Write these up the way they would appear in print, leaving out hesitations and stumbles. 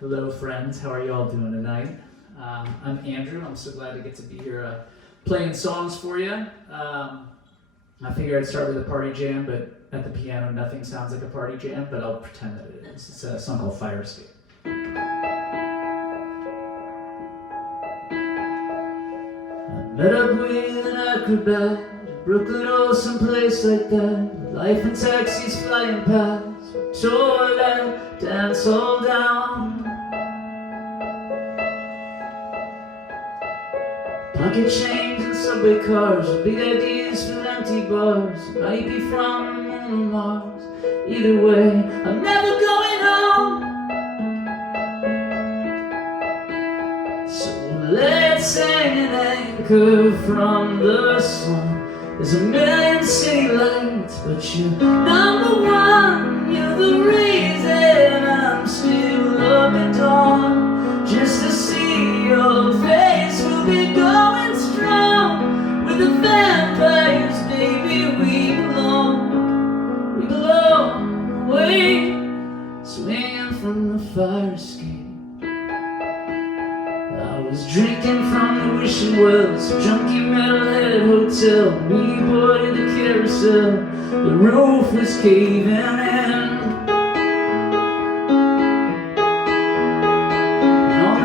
Hello, friends. How are you all doing tonight? I'm Andrew. I'm so glad to get to be here playing songs for you. I figured I'd start with a party jam, but at the piano, nothing sounds like a party jam, but I'll pretend that it is. It's a song called Fire Escape. I met up with an acrobat, Brooklyn or someplace like that. Life in taxis flying past, toilet, dance all down. Pocket change and subway cars, big ideas for empty bars. Might be from the moon or Mars. Either way, I'm never going home. So let's hang an anchor from the sun. There's a million city lights, but you're number one. You're the reason I'm still up at dawn. Just to see your face, we'll be going strong. With the vampires, baby, we belong away, swinging from the fire escape. I was drinking from the wishing wells, junkie metalhead hotel. We boarded the carousel, the roof was caving in.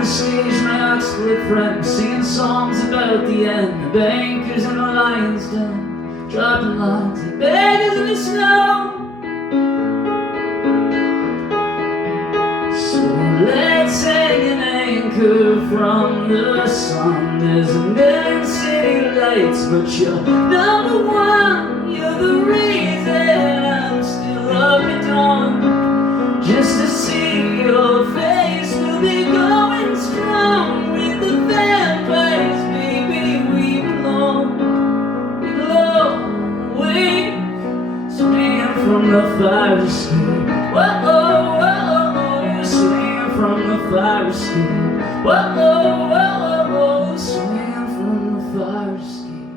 Stage, my Oxford friend singing songs about the end. The bankers and the lions den, dropping lines and beggars in the snow. So let's hang an anchor from the sun. There's a million city lights, but you're number one. You're the reason I'm still up at dawn. Just to see your face, we'll be going strong. With the vampires, baby, we belong away, swinging from the fire escape. Whoa, whoa, swinging from the fire escape. Whoa, whoa, swinging from the fire escape.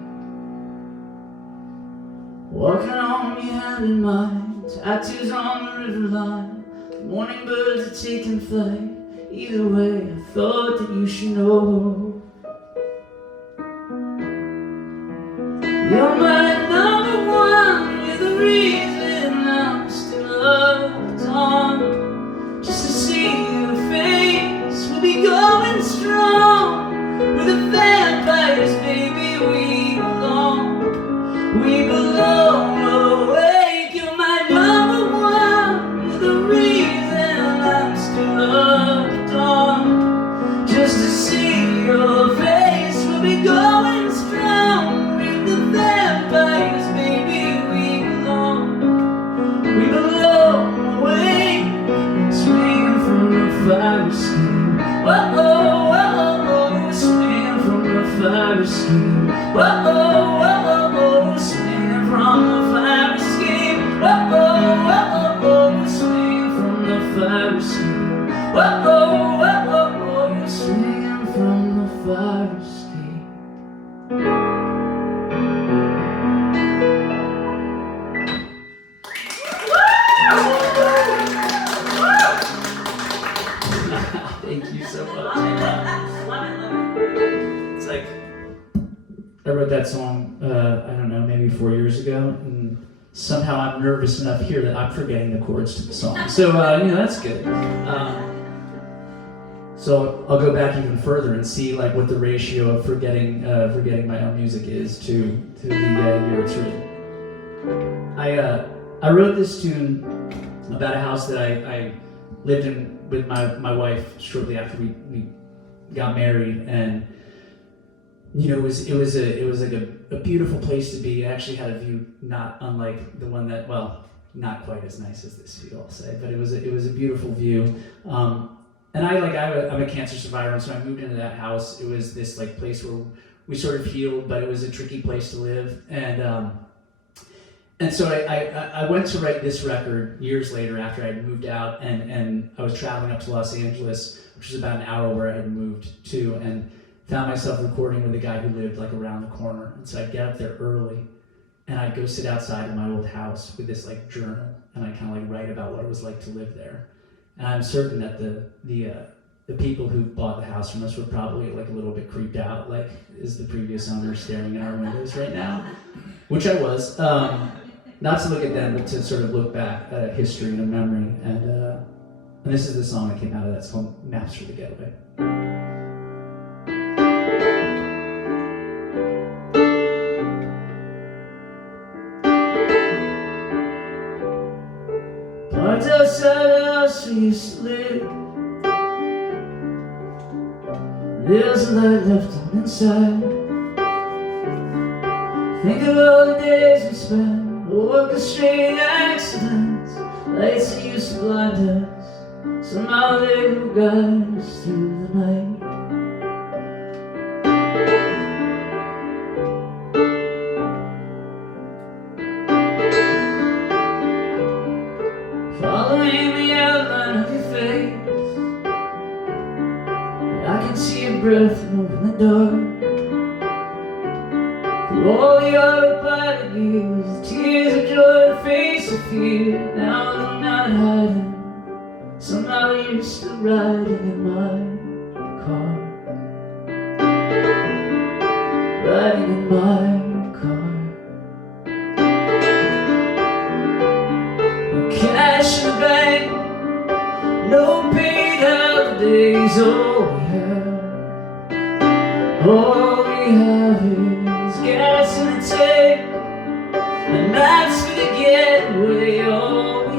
Walking on me hand in mine, tattoos on the riverline. Morning birds are taking flight. Either way, I thought that you should know. You're my number one. You're the reason I'm still up at dawn. Just to see your face, we'll be going strong. With the vampires, baby, we belong awake. You're my number one. You're the reason I'm still up at dawn. Just to see your face, we'll be going strong. With the vampires, baby, we belong awake, swinging from the fire escape. Whoa, whoa, swinging from the fire escape. Whoa, swinging from the fire escape. Whoa, swinging from the fire escape. Whoa, swinging from the fire escape. Thank you so much. It's like I wrote that song, I don't know, maybe 4 years ago, and somehow I'm nervous enough here that I'm forgetting the chords to the song. So, that's good. So I'll go back even further and see like what the ratio of forgetting my own music is to the year it's written. I wrote this tune about a house that I lived in with my wife shortly after we got married, and it was like a beautiful place to be. It actually had a view not unlike the one that, well, not quite as nice as this view, I'll say, but it was a beautiful view. And I'm a cancer survivor, and so I moved into that house. It was this like place where we sort of healed, but it was a tricky place to live. And so I went to write this record years later after I had moved out, and I was traveling up to Los Angeles, which is about an hour where I had moved to, and found myself recording with a guy who lived like around the corner. And so I'd get up there early, and I'd go sit outside in my old house with this like journal, and I'd kind of like write about what it was like to live there. And I'm certain that the people who bought the house from us were probably like a little bit creeped out, like, is the previous owner staring in our windows right now? Which I was. Not to look at them, but to sort of look back at history and a memory. And this is the song that came out of that. It's called Maps for the Getaway. Parked outside the house we used to live. There's a light left on inside. Think of all the days we spent orchestrating accidents. Lights that used to blind us, somehow they will guide us through the night. Following the outline of your face, I can see your breath moving the dark. Through all the autopilot years, the tears of joy, the face of fear. Now I'm not hiding, somehow you're still riding in my car. Riding in my car. No cash in the bank, no paid holidays. All we have is gas in the tank, and maps for the getaway. All we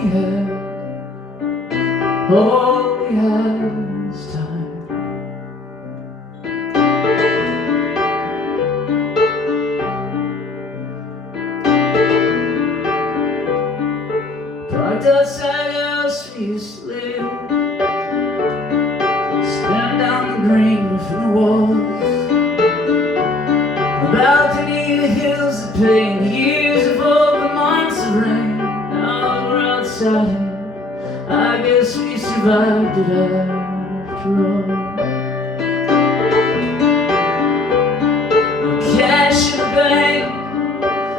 have is time. Parked outside the house we used to live, staring down the green from the walls. The balcony, the hills, the pain, the years of all the months of rain. Now we're outside, I guess we survived it after all. No cash in the bank,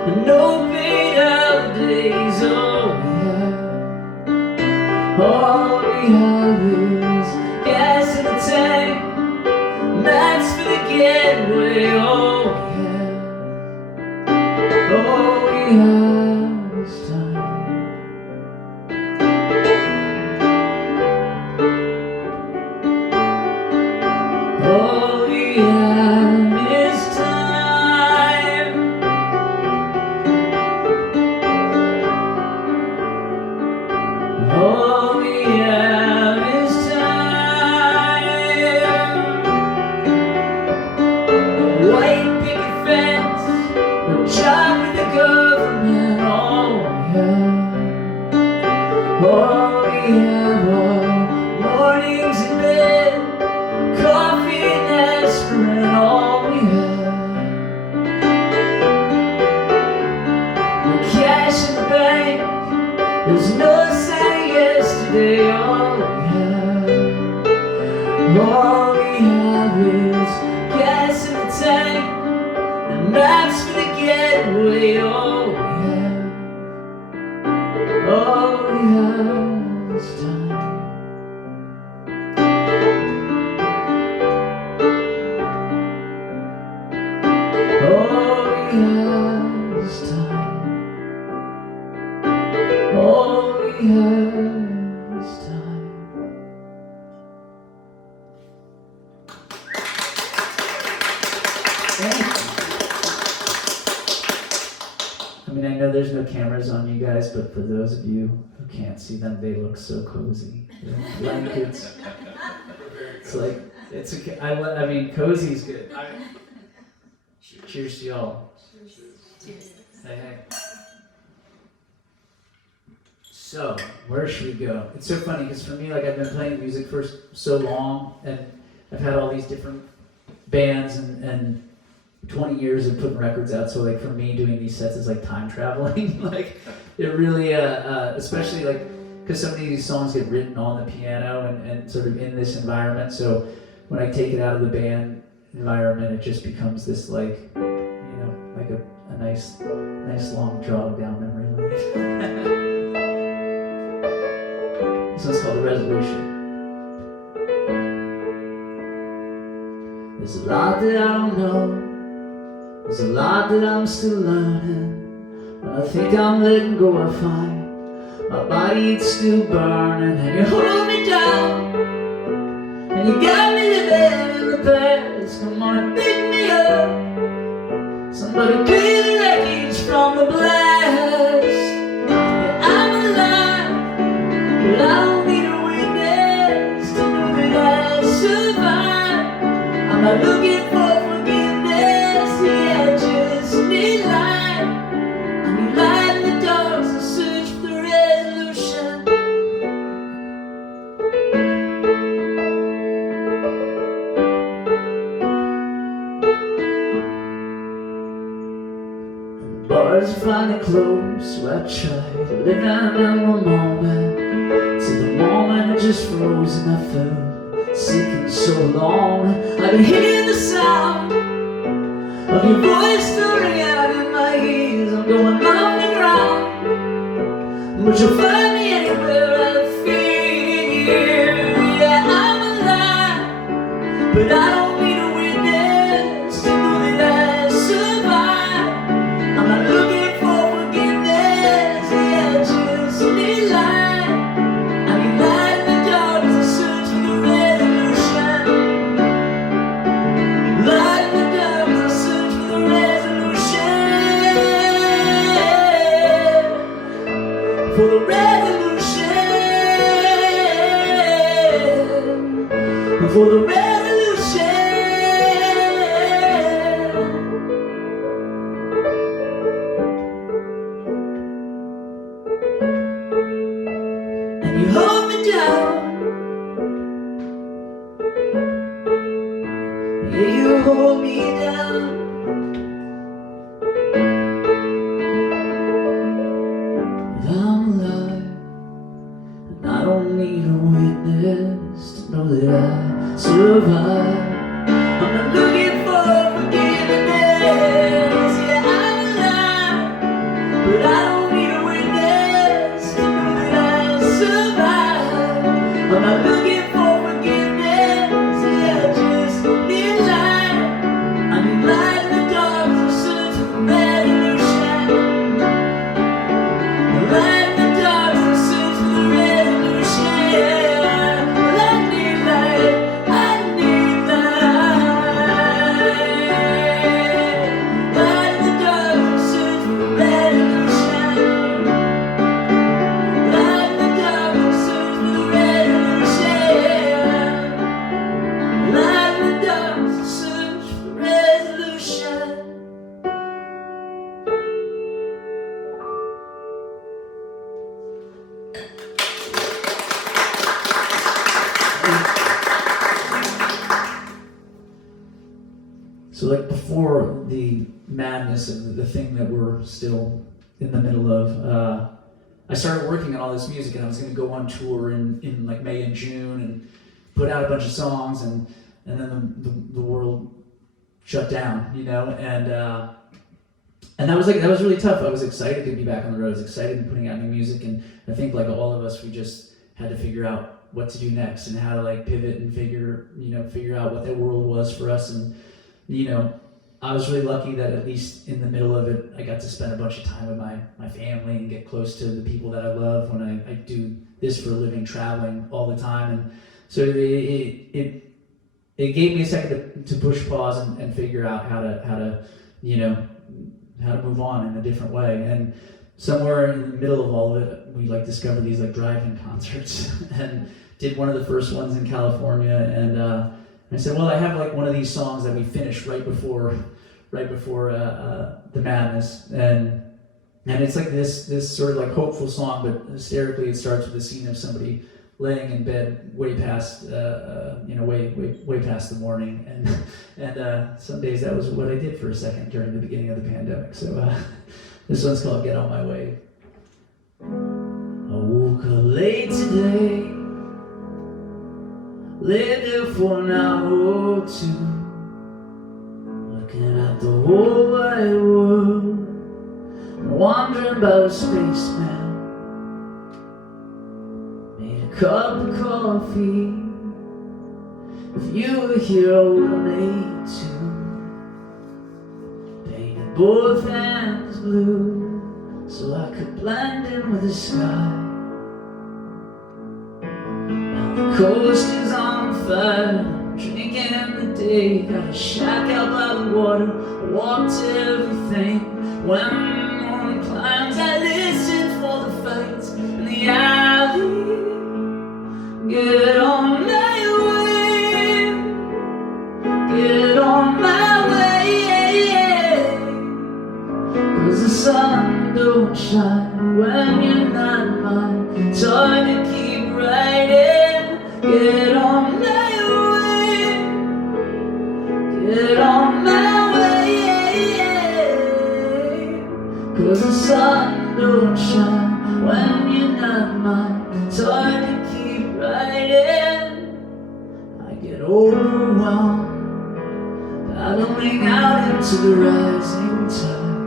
and no paid holidays. All we have is gas in the tank, maps for the getaway. All we have is time. All we have is time. All we have is time. A white picket fence, no job with the government. All we have are mornings in bed, coffee and aspirin. All we have, no cash in the bank, there's no sign of yesterday. All we have is gas in the tank, and maps for the getaway. All we have is time. All we have is time. All we have is time. I mean, I know there's no cameras on you guys, but for those of you who can't see them, they look so cozy. Blankets. It's like, I mean, cozy's good. Cheers to y'all. Cheers. Hey. So, where should we go? It's so funny because for me, like, I've been playing music for so long, and I've had all these different bands and 20 years of putting records out. So, like, for me, doing these sets is like time traveling. Like, it really, especially like, because so many of these songs get written on the piano and sort of in this environment. So when I take it out of the band environment, it just becomes this, like, you know, like a nice long jog down memory lane. This one's called The Resolution. There's a lot that I don't know. There's a lot that I'm still learning. When I think I'm letting go, I find my body, it's still burning. And you hold me down, and you got me living in the past. Come on and pick me up. Somebody clear the wreckage from the blast. Yeah, I'm alive, but I don't need a witness to know that I survived. I'm not looking for forgiveness, yeah, I just need light. I need light in the dark to search for the resolution. Bars are finally closed, so I try to live in one moment. Till the moment I just froze and I felt sick and so long. I can hear the sound of your voice stirring out in my ears. I'm going underground, but you'll find me anywhere I feel. Yeah, I'm alive, but I don't need a witness to know that I survived. I'm not looking for forgiveness, yeah, I just need light. I need light in the dark as I search for the resolution. Light in the dark as I search for the resolution. For the resolution. For the resolution. And you hold me down. Yeah, you hold me down. But I'm alive, and I don't need a witness to know that I survived. I'm not looking for forgiveness. Yeah, I'm alive, but I don't need a witness to know that I survived. I'm not looking for forgiveness. Yeah, I just need light. I need light in the dark to search for resolution. Light in the dark to search for the resolution. Well, I need light. I need light. Light in the dark to search for the resolution. Light in the dark to search for the resolution. Light in the dark to search for resolution. So like before the madness and the thing that we're still in the middle of, I started working on all this music, and I was going to go on tour in like May and June and put out a bunch of songs, and then the world shut down, you know, and that was really tough. I was excited to be back on the road. I was excited to be putting out new music, and I think like all of us, we just had to figure out what to do next and how to like pivot and figure out what that world was for us. And you know, I was really lucky that at least in the middle of it, I got to spend a bunch of time with my family and get close to the people that I love when I do this for a living, traveling all the time. And so it gave me a second to push pause and figure out how to move on in a different way. And somewhere in the middle of all of it, we like discovered these like drive-in concerts and did one of the first ones in California. And I said, well, I have like one of these songs that we finished right before the madness, and it's like this sort of like hopeful song, but hysterically it starts with the scene of somebody laying in bed way past way past the morning, and some days that was what I did for a second during the beginning of the pandemic. So this one's called "Get On My Way." I woke up late today, laid there for an hour or two, looking at the whole wide world and wondering about a spaceman. Made a cup of coffee. If you were here, I would have made two. Painted both hands blue so I could blend in with the sky. Now the coast is on fire, drinking in the day. Got a shack out by the water, I walk to everything. When the moon climbs, I listen for the fights in the alley. Get on my way, get on my way, 'cause the sun don't shine when you're not mine. It's hard to keep writing. Get on my way, get on my way, 'cause the sun don't shine when you're not mine. It's hard to keep writing. I get overwhelmed, paddling out into the rising tide.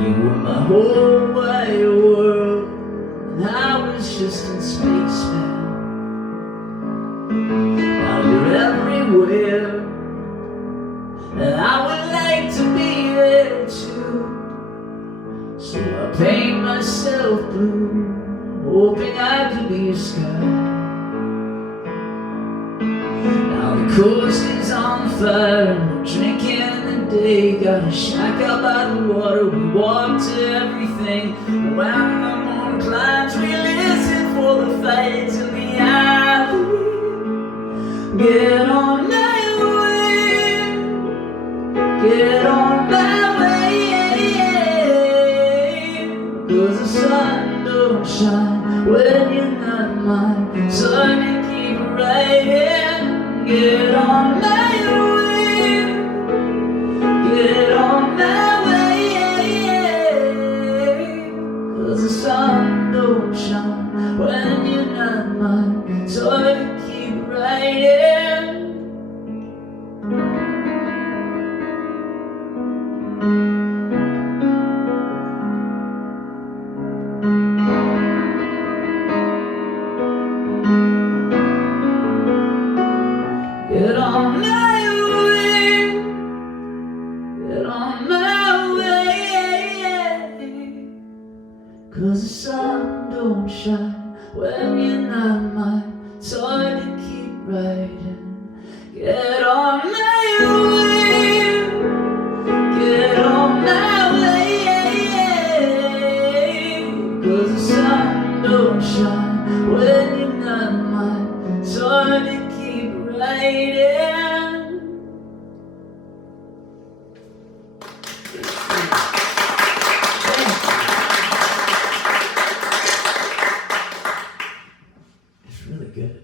You were my whole wide world, and I was just in space, man. Now you're everywhere, and I would like to be there too. So I paint myself blue, hoping I could be a sky. Now the coast is on fire, and we're drinking in the day. Got a shack out by the water, we walk to everything. And when the moon climbs, we listen for the fights in the alley. Get on my way, get on my way, 'cause the sun don't shine when you're not mine. So I can keep writing. Get on my way, get on my way, 'cause the sun don't shine when you're not mine. So I can keep writing. Get on my way, get on my way, 'cause the sun don't shine when you're not mine. It's hard to keep writing. Get on my way, get on my way, 'cause the sun don't shine when you're not mine. It's hard to keep writing. It's really good.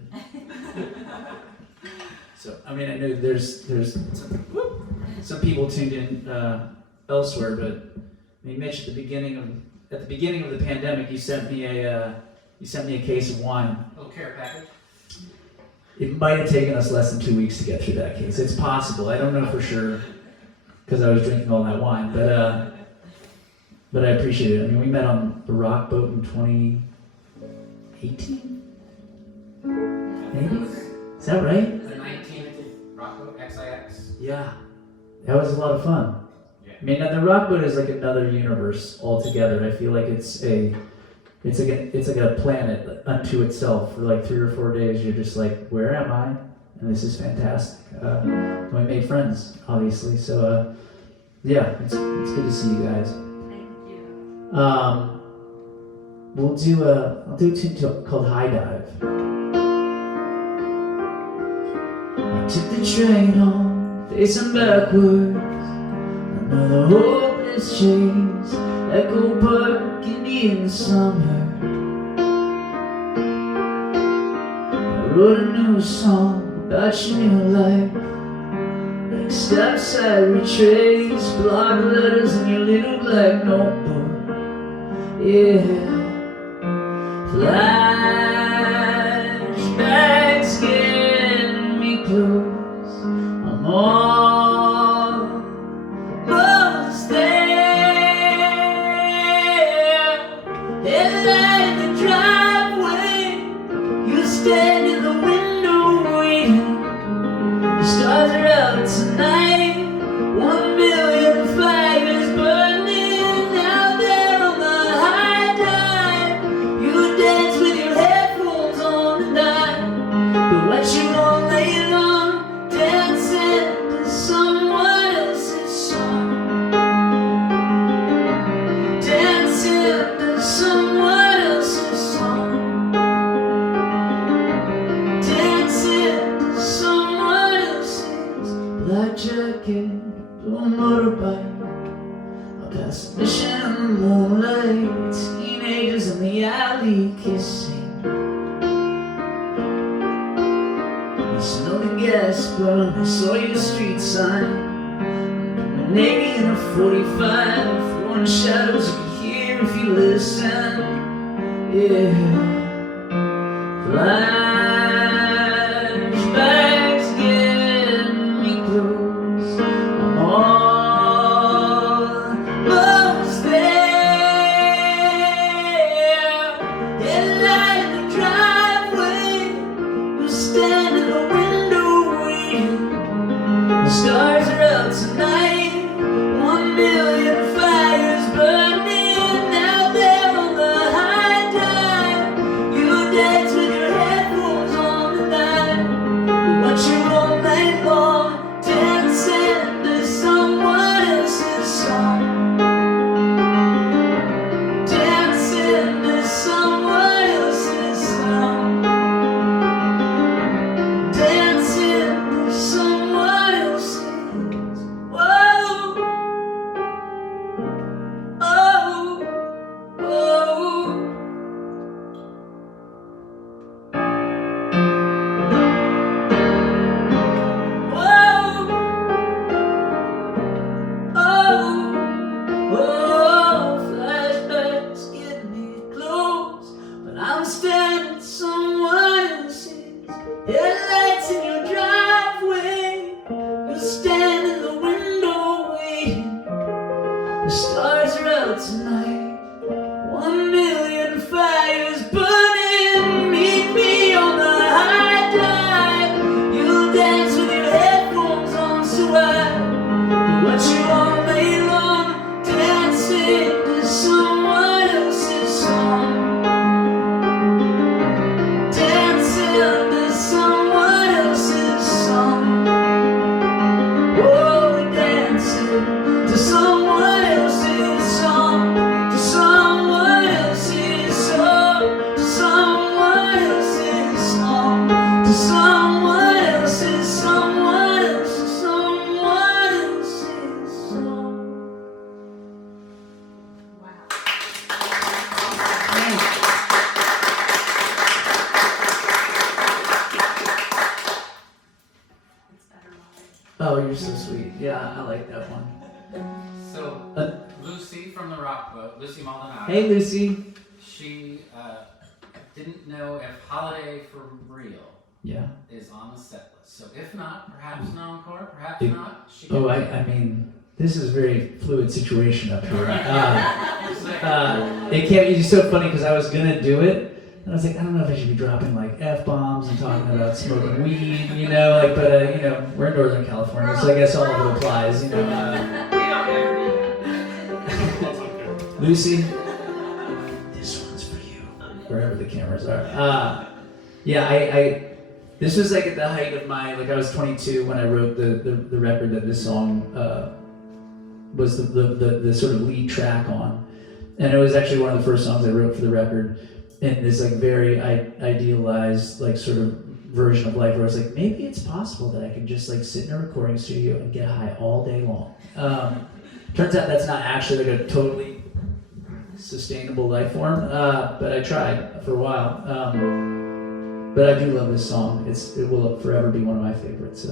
So, I mean, I know there's some people tuned in elsewhere, but I mean, Mitch, at the beginning of the pandemic, you sent me a case of wine. A little care package. It might have taken us less than 2 weeks to get through that case. It's possible. I don't know for sure because I was drinking all that wine, but I appreciate it. I mean, we met on the rock boat in 2018, maybe. Is that right? The 19th Rocco XIX. Yeah, that was a lot of fun. Yeah. I mean, the rock boat is like another universe altogether. I feel like it's like a planet unto itself. For like 3 or 4 days, you're just like, where am I? And this is fantastic. We made friends, obviously. So yeah, it's good to see you guys. Thank you. I'll do a tune called High Dive. I took the train home, facing backwards. Another hopeless chase, Echo Park, Indian summer. I wrote a new song about your new life, like steps I retrace, block letters in your little black notebook. Yeah, flashbacks get me close. I'm almost there. Headlight in the driveway, But you all lay long, dancing to someone else's song. Dancing to someone else's song. Dancing to someone else's black jacket or motorbike. A past mission in the moonlight. Teenagers in the alley kissing. Smell the gas, but I saw your street sign. Naked in a 45, throwing shadows you could hear if you listen. Yeah, flashbacks get me close. I'm almost there. Headlight in the driveway, you stand in the stars are out tonight. 1 million fires burning out there on the high dive. You dance with your headphones on tonight. But what you all night long, dancing to someone else's song. Dancing to someone else's song. Dancing to someone else's. I'm standing at someone else's. Headlights in your driveway. You stand in the window waiting. The stars are out tonight. 1 million fires burning. Meet me on the high dive. You'll dance with your headphones on so wide. But what you all day long, dancing to someone else's song. Oh, you're so sweet. Yeah, I like that one. So, Lucy from the Rock Boat, Lucy Maldonado. Hey, Lucy. She didn't know if Holiday for Real is on the set list. So if not, perhaps an encore, perhaps not. I mean, this is a very fluid situation up here. It can't. It's so funny because I was gonna do it. And I was like, I don't know if I should be dropping like F-bombs and talking about smoking weed, you know, like, but you know, we're in Northern California, so I guess all of it applies, you know. Lucy, this one's for you, wherever the cameras are. This was like at the height of my, like I was 22 when I wrote the record that this song was the sort of lead track on, and it was actually one of the first songs I wrote for the record. In this like very idealized like sort of version of life where I was like, maybe it's possible that I can just like sit in a recording studio and get high all day long. Turns out that's not actually like a totally sustainable life form, but I tried for a while. But I do love this song. It will forever be one of my favorites.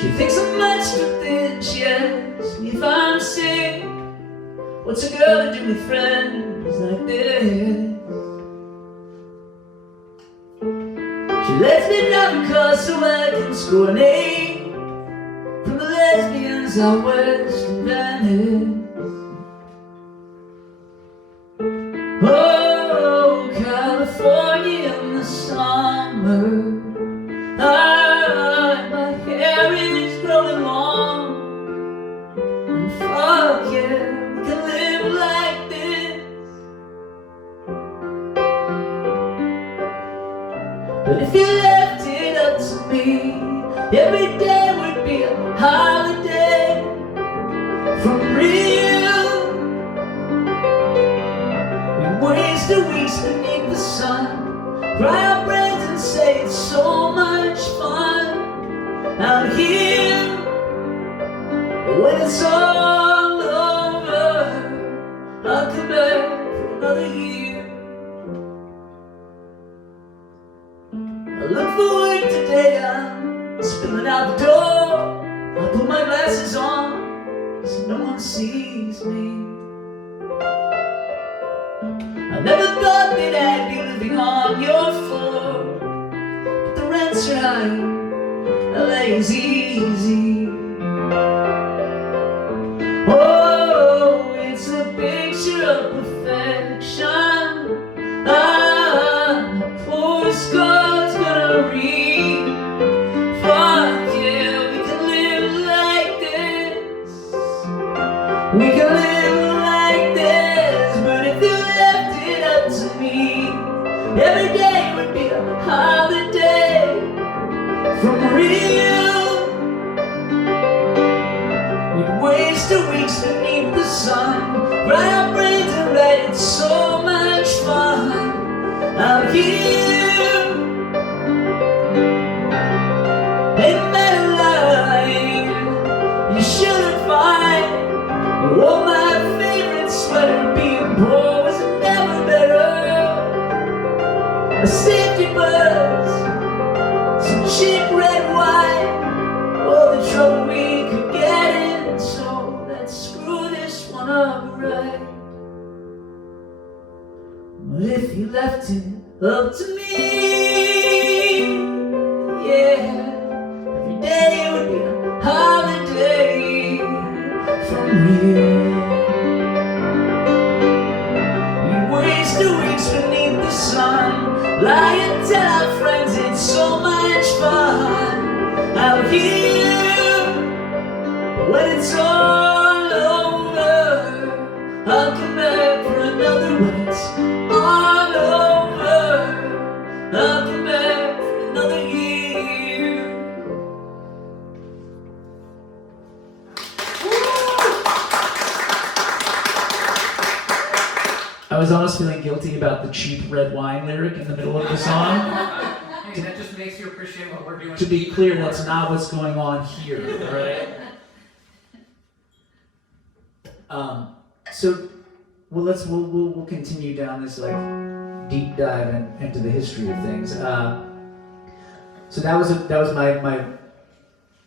She thinks I'm much too thin. She asks me if I'm sick. What's a girl to do with friends like this? She lets me drive a car so I can score an A from the lesbians out west in Venice. Oh, California in the summer. My hair is growing long. And fuck yeah, we can live like this. But if if you left it up to me, every day would be a holiday. From real, we wasted weeks beneath the sun, cry our brains and say it's so much fun out here. When it's all over, I'll come back for another year. I look for work today, I'm spilling out the door. I put my glasses on so no one sees me. I never thought that I'd be living on your floor, but the rents are high, LA is easy. Oh, it's a picture of perfection. Postcards gonna read, fuck yeah, we can live like this. We can live like this. But if you left it up to me, every day would be a holiday. From real, we'd waste the weeks beneath the sun, write our brains and write it so much fun out here. Ain't that a line you shouldn't find? You wore my favorite sweater, being poor was never better. A safety buzz, some cheap red wine, all the trouble we could get in. So let's screw this one up right. But if you left it up to me, yeah, every day would be a holiday. From here, we waste the weeks beneath the sun, lie and tell our friends it's so much fun out here. But when it's all over, I'll come back for another one. It's all over, I'll come back for another year. I was almost feeling guilty about the cheap red wine lyric in the middle of the song. Hey, that just makes you appreciate what we're doing. To be clear, that's not what's going on here, right? So, well, we'll continue down this like deep dive into the history of things. So that was my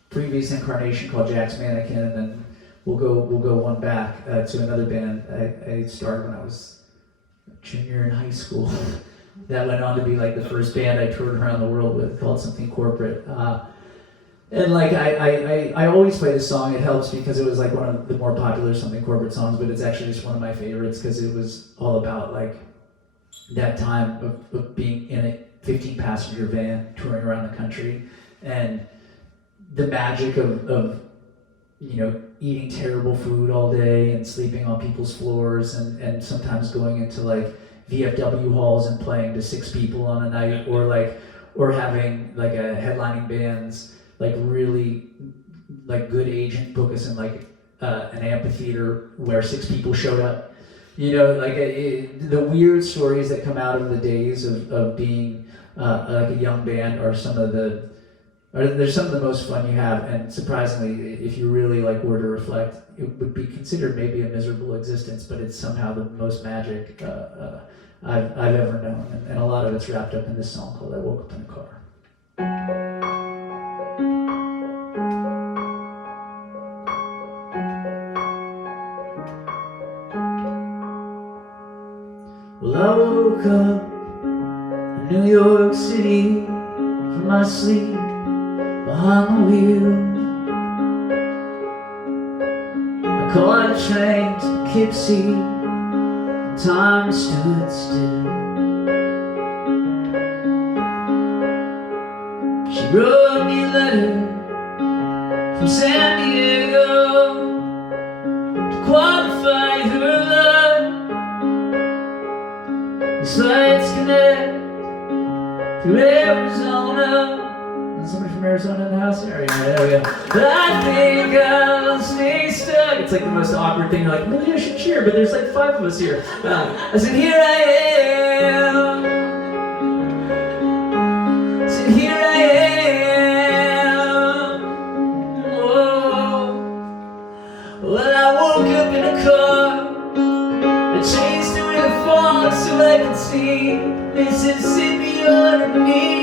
previous incarnation called Jack's Mannequin, and then we'll go one back to another band I started when I was a junior in high school. That went on to be like the first band I toured around the world with, called Something Corporate. And like I always play this song. It helps because it was like one of the more popular Something Corporate songs, but it's actually just one of my favorites because it was all about like that time of being in a 15-passenger van touring around the country, and the magic of you know, eating terrible food all day and sleeping on people's floors, and sometimes going into like VFW halls and playing to 6 people on a night, or having like a headlining bands like really like good agent book us in like an amphitheater where 6 people showed up. You know, like the weird stories that come out of the days of being like a young band are some of the most fun you have. And surprisingly, if you really like were to reflect, it would be considered maybe a miserable existence, but it's somehow the most magic I've ever known. And a lot of it's wrapped up in this song called I Woke Up in a Car. Well, I woke up in New York City from my sleep behind the wheel. I caught a train to Poughkeepsie, and time stood still. She wrote me a letter from San Diego to qualify her love. These lights connect to Arizona. Somebody from Arizona in the house? There we go. I think I'll stay stuck. It's like the most awkward thing. You're like, maybe I should cheer, but there's like 5 of us here. I said, here I am. I said, here I am. Oh. Well, I woke up in a car. I changed to a fog so I could see Mississippi underneath.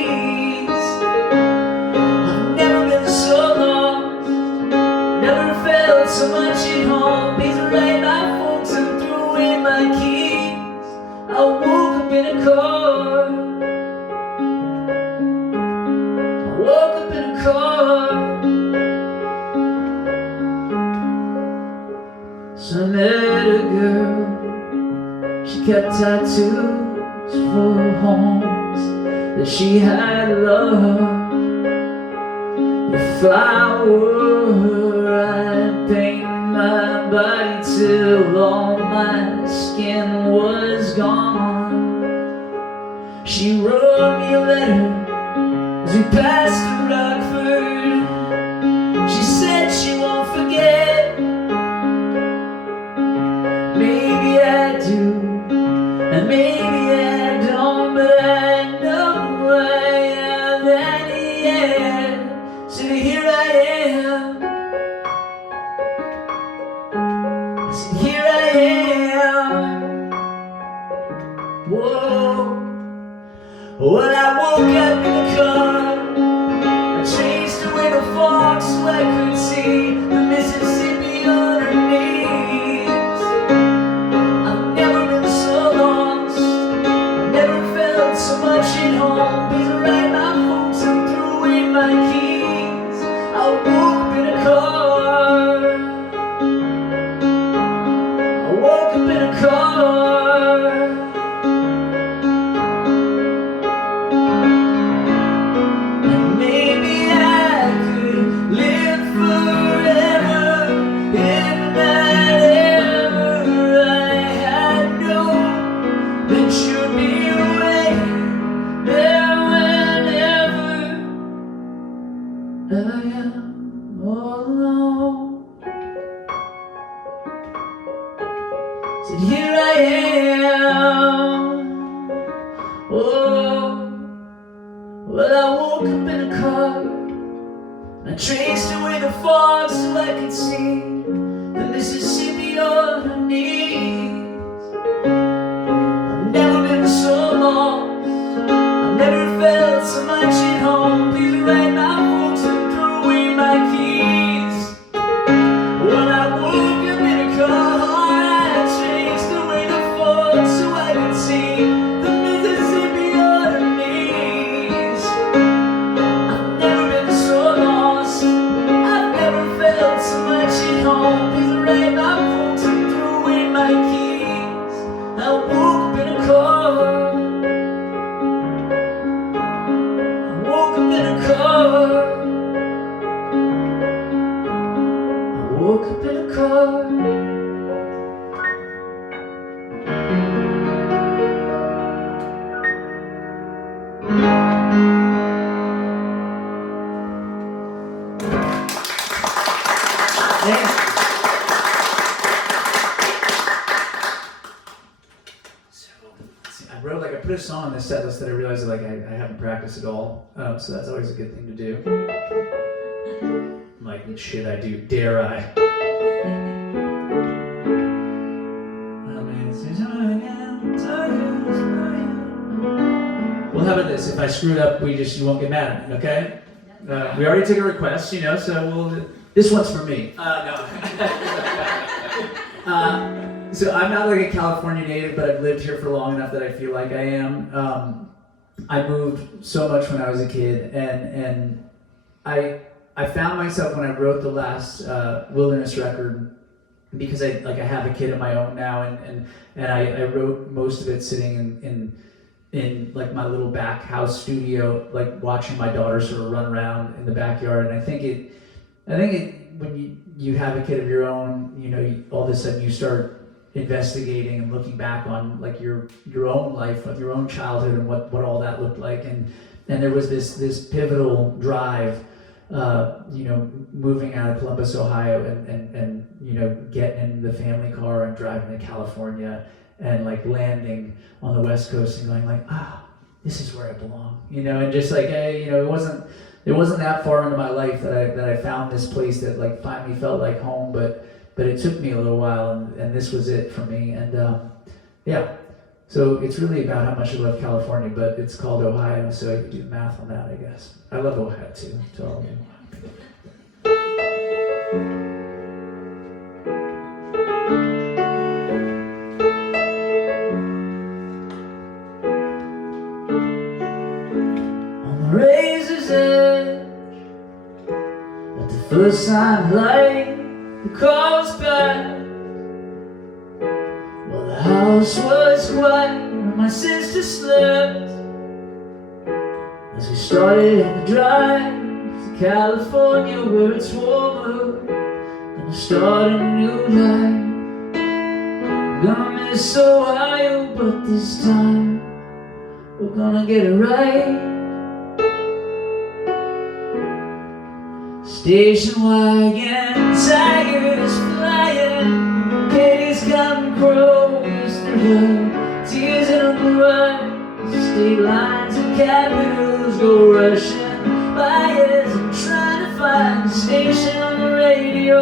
So much at home, please write my folks and threw away my keys. I woke up in a car. I woke up in a car. So I met a girl. She kept tattoos for homes that she had loved. If I were, I'd paint my body till all my skin was gone. She wrote me a letter as we passed through Rockford. She said she won't forget. Maybe I do, and maybe I don't, but I know I am that yet. So here I am. I said, here I am. Whoa. Well, I woke up in the car. I chased away the fog so I could see the Mississippi underneath. I've never been so lost. I've never felt so much at home. Please write my folks and threw away my keys. I woke up in a car. I woke up in a car. And maybe I could live forever if not ever I had known that you'd be waiting there whenever I am all alone. Said here I am. Oh, well, I woke up in a car. And I traced away the fog so I could see the Mississippi underneath. I've never been so lost. I've never felt so much at home. Please write my folks and throw away my keys. When I woke up in a car, I chased away the fog so I could see the Mississippi underneath. I've never been so lost. I've never felt so much at home. Please write my folks and throw away my keys. I woke up in a car. I woke up in a car. I woke up in a car. I put a song on this set list that I realized that I haven't practiced at all, so that's always a good thing to do. I'm like, should I do? Dare I? Well, how about this? If I screw it up, you won't get mad at me, okay? We already took a request, so this one's for me. No. So I'm not like a California native, but I've lived here for long enough that I feel like I am. I moved so much when I was a kid, and I found myself when I wrote the last Wilderness record, because I have a kid of my own now, and I wrote most of it sitting in like my little back house studio, like watching my daughter sort of run around in the backyard. And I think it when you have a kid of your own, all of a sudden you start investigating and looking back on like your own life, your own childhood, and what all that looked like. And there was this pivotal drive, moving out of Columbus, Ohio, and getting in the family car and driving to California, and like landing on the West Coast and going like, this is where I belong, and just like, it wasn't that far into my life that I found this place that like finally felt like home, but it took me a little while, and this was it for me, and so it's really about how much I love California, but it's called Ohio, so you can do the math on that, I guess. I love Ohio too, to all of you. Razor's edge at the first sign of light, the call's back. Well, the house was quiet and my sister slept as we started the drive to California, where it's warmer. Gonna start a new life. Gonna miss Ohio, but this time we're gonna get it right. Station wagon, tigers flying, Katie's counting crows through the tears in her blue eyes. State lines and capitals go rushing by as I'm trying to find a station on the radio.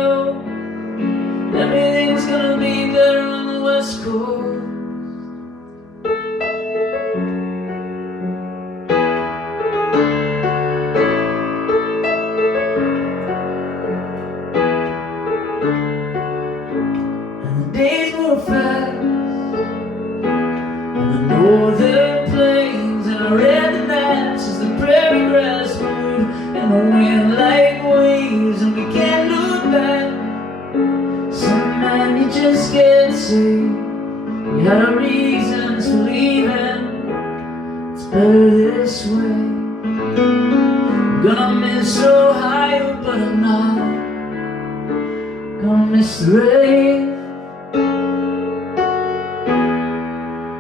Everything's gonna be better on the West Coast. Days move fast on the northern plains, and I read the maps as the prairie grass moved and the wind like waves, and we can't look back. Some man, you just can't see. We had our reasons for leaving. It's better this way. I'm gonna miss Ohio, but I'm not gonna miss the rain.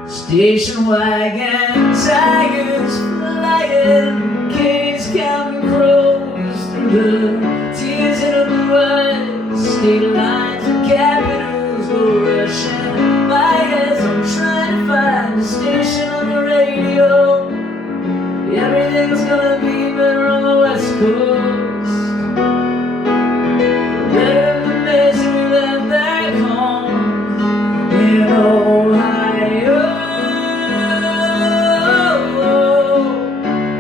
Station wagon, tigers flying, Katie's counting crows through the tears in her blue eyes. State lines and capitals go rushing by as I'm trying to find a station on the radio. Everything's gonna be better on the West Coast. Better than the mess we left back home in Ohio.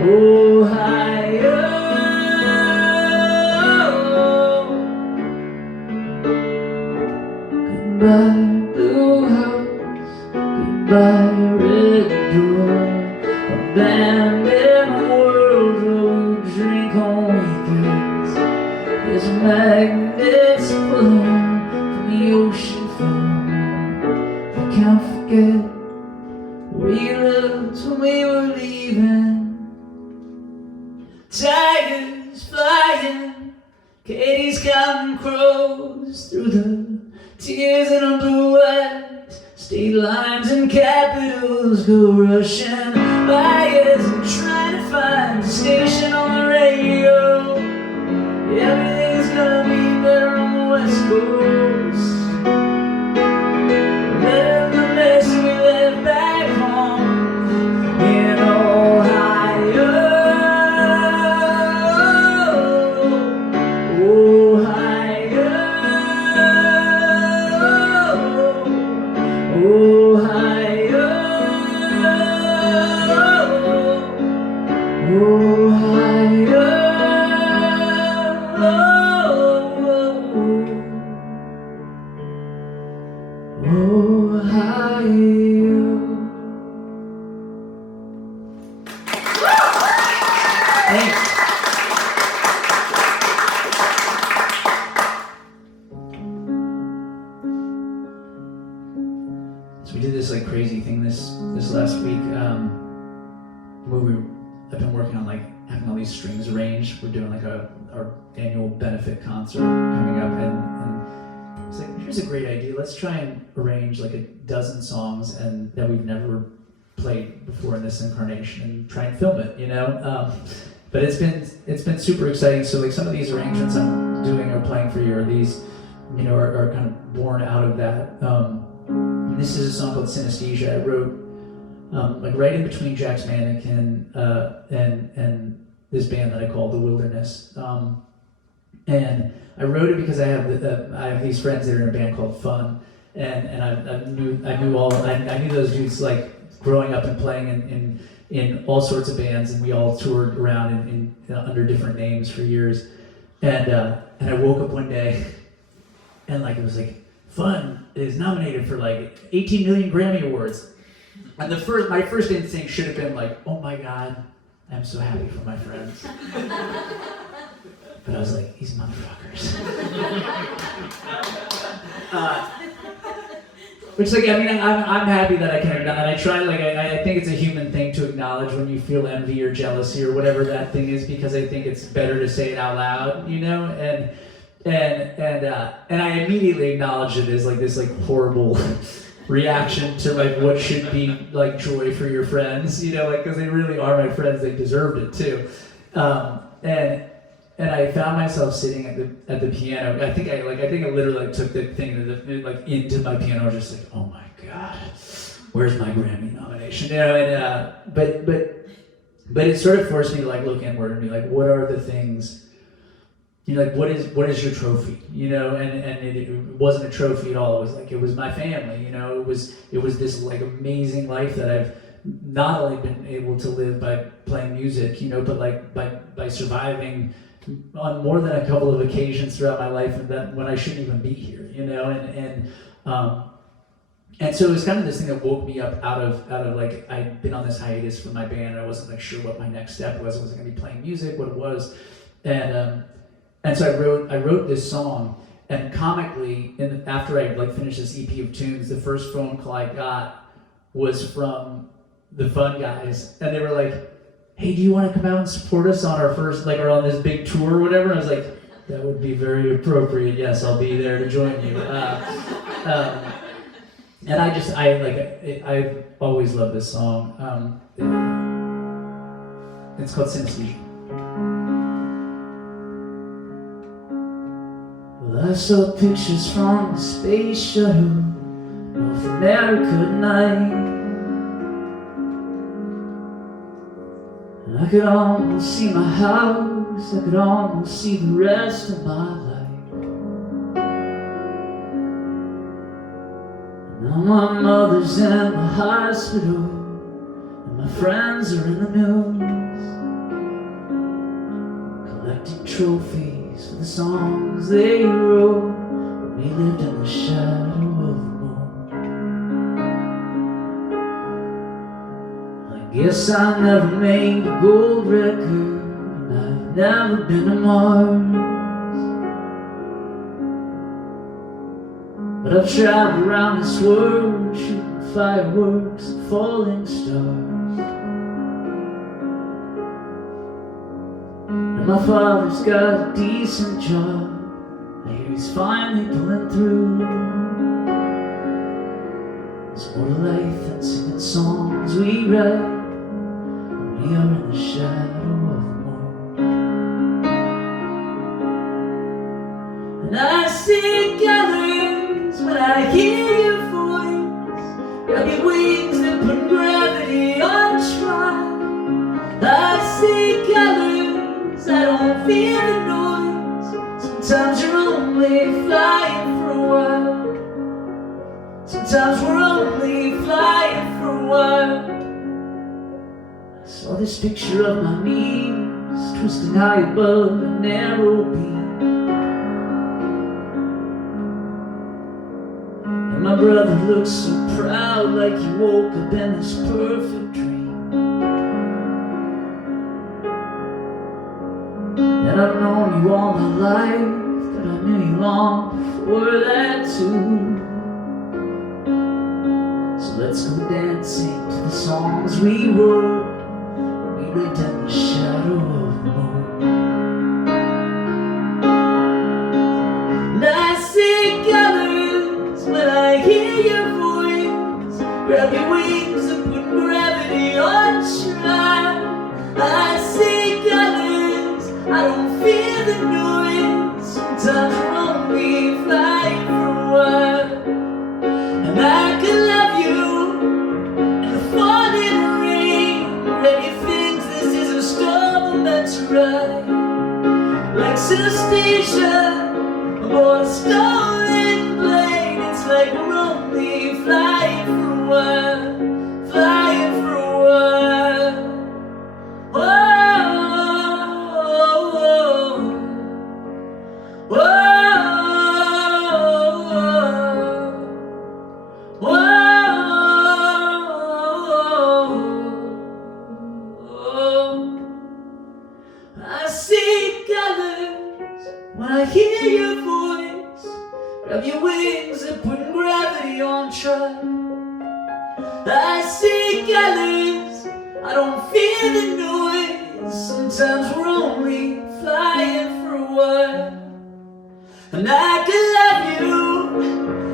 Ohio. Goodbye, blue house. Goodbye, red door. Abandoned world where we drink on weekends. There's magnets pulling from the ocean floor. I can't forget we looked when we were leaving. Tigers flying, Katie's counting crows through the tears in her blue eyes. State lines and capitals go rushing by as I'm trying to find a station on the radio. Everything's gonna be better on the West Coast. Better than the mess we left back home in Ohio. Ohio. Ohio. Ohio. Ohio. Thanks. So we did this like crazy thing this last week, where I've been working on like having all these strings arranged. We're doing like our annual benefit concert coming up, and it's like, here's a great idea. Let's try and arrange like a dozen songs and that we've never played before in this incarnation and try and film it, But it's been super exciting. So like some of these arrangements I'm doing or playing for you are these, are kind of born out of that. And this is a song called Synesthesia. I wrote like right in between Jack's Mannequin and this band that I call The Wilderness. And I wrote it because I have these friends that are in a band called Fun, and I knew those dudes like growing up and playing in all sorts of bands, and we all toured around in under different names for years. And I woke up one day, and like it was like Fun is nominated for like 18 million Grammy Awards, and my first instinct should have been like, oh my God, I'm so happy for my friends. But I was like, these motherfuckers. Which, like, I mean, I'm happy that I can acknowledge, and I try, like, I think it's a human thing to acknowledge when you feel envy or jealousy or whatever that thing is, because I think it's better to say it out loud, and I immediately acknowledged it as, like, this, like, horrible reaction to, like, what should be, like, joy for your friends, like, because they really are my friends, they deserved it, too. And I found myself sitting at the piano. I think I literally like took the thing into my piano, just like, oh my God, where's my Grammy nomination? But it sort of forced me to like look inward and be like, what are the things? Like what is your trophy? And it wasn't a trophy at all. It was like it was my family. It was this like amazing life that I've not only been able to live by playing music, but like by surviving on more than a couple of occasions throughout my life, and that when I shouldn't even be here, and so it was kind of this thing that woke me up out of like I'd been on this hiatus from my band. I wasn't like sure what my next step was. I wasn't going to be playing music, what it was, and so I wrote this song, and comically, after I like finished this EP of tunes, the first phone call I got was from the Fun guys, and they were like, hey, do you want to come out and support us on our first, like, or on this big tour or whatever? And I was like, that would be very appropriate. Yes, I'll be there to join you. And I always love this song. It's called Synesthesia. Well, I saw pictures from the space shuttle, North America at night. I could almost see my house, I could almost see the rest of my life. And now my mother's in the hospital, and my friends are in the news, collecting trophies for the songs they wrote when we lived in the shadow of the moon. Guess I never made a gold record, and I've never been to Mars, but I've traveled around this world shooting fireworks and falling stars. And my father's got a decent job, I hear he's finally pulling through. There's more to life than singing songs we write. We are in the shadow of the moon. And I see gatherings when I hear your voice. Grab your wings and put gravity on trial. I see gatherings, I don't feel the noise. Sometimes you're only flying for a while. Sometimes we're only flying for a while. Saw this picture of my knees twisting high above a narrow beam, and my brother looks so proud, like he woke up in this perfect dream. And I've known you all my life, but I knew you long before that too. So let's go dancing to the songs we wrote. We lived in the shadow of the moon. And I see gatherings when I hear your voice. Grab your wings and put gravity the noise. Sometimes we're only flying for a while. And I could love you in the falling rain. Grab your things, this is a storm I'm meant to ride. Like synesthesia aboard a stolen plane. It's like we're only flying for a while. Flying for a while. Whoa. I see colors when I hear your voice. Grab your wings and putting gravity on trial. I see colors, I don't fear the noise. Sometimes we're only flying for a while. And I could love you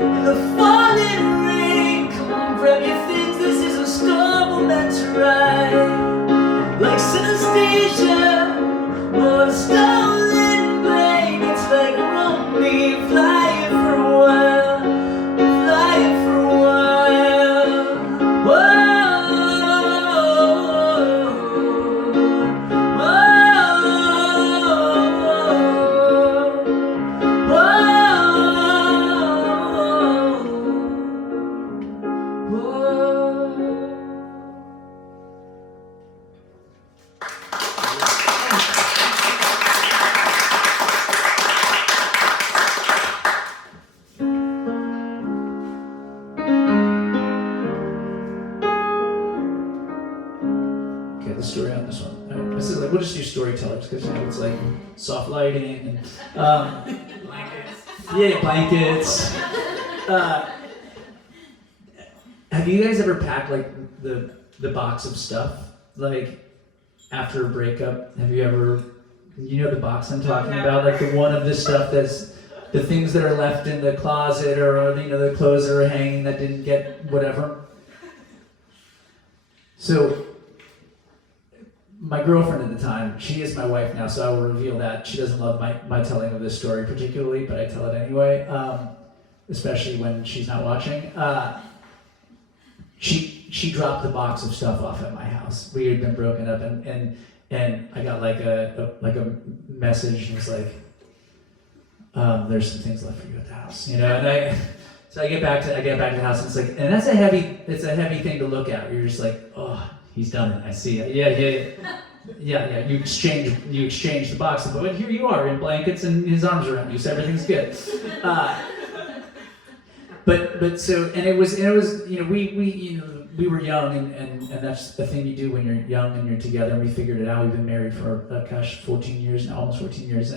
in the falling rain. Come on, grab your things, this is a storm we're meant to ride. Like synesthesia or a stolen plane. It's like we're only flying for a while. Flying for a while. Whoa. The story on this one. This is like, we'll just do storytellers because it's like soft lighting and Blankets. yeah, blankets. Have you guys ever packed like the box of stuff like after a breakup? Have you ever, you know the box I'm talking about, like the one of the stuff that's the things that are left in the closet or the clothes that are hanging that didn't get whatever. So my girlfriend at the time, she is my wife now, so I will reveal that. She doesn't love my telling of this story particularly, but I tell it anyway, especially when she's not watching. She dropped the box of stuff off at my house. We had been broken up, and I got like a message, and it was like, there's some things left for you at the house, and so I get back to the house, and it's like, and it's a heavy thing to look at. You're just like, oh. He's done it. I see it. Yeah. You exchange the box, but here you are in blankets and his arms around you, so everything's good. But so it was we were young and that's the thing you do when you're young and you're together. And we figured it out. We've been married for 14 years now, almost 14 years,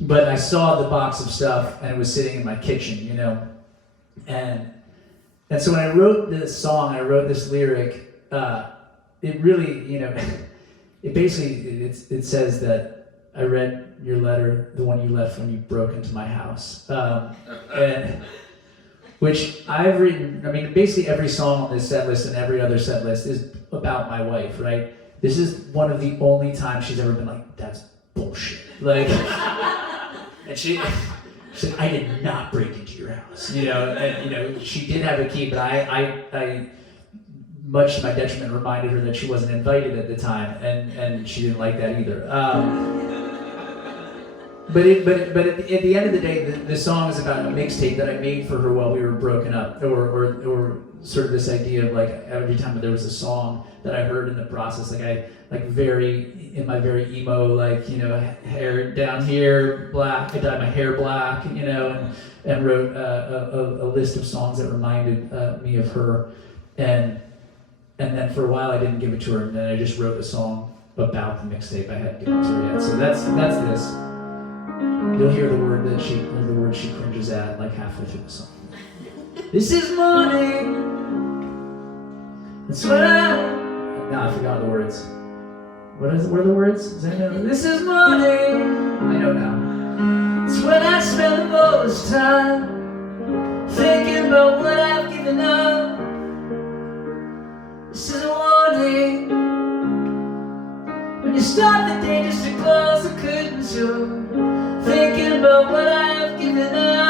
but I saw the box of stuff and it was sitting in my kitchen, and so when I wrote this song, I wrote this lyric. It really, it basically, it says that I read your letter, the one you left when you broke into my house, and which I've written. I mean, basically every song on this set list and every other set list is about my wife, right? This is one of the only times she's ever been like, "That's bullshit," like, and she said, "I did not break into your house," and she did have a key, but I much to my detriment, reminded her that she wasn't invited at the time, and she didn't like that either. But at the end of the day, the song is about a mixtape that I made for her while we were broken up, or sort of this idea of like every time there was a song that I heard in the process, in my very emo, hair down here black. I dyed my hair black, and wrote a list of songs that reminded me of her, and then for a while I didn't give it to her, and then I just wrote a song about the mixtape. I hadn't given it to her yet. So that's this. You'll hear the word she cringes at like halfway through the song. This is morning. That's what I forgot the words. What are the words? Does anyone know? This is morning. I know now. It's when I spend the most time thinking about what I've given up. This is a warning. When you start the day just to close the curtains 'cause you're thinking about what I've given up.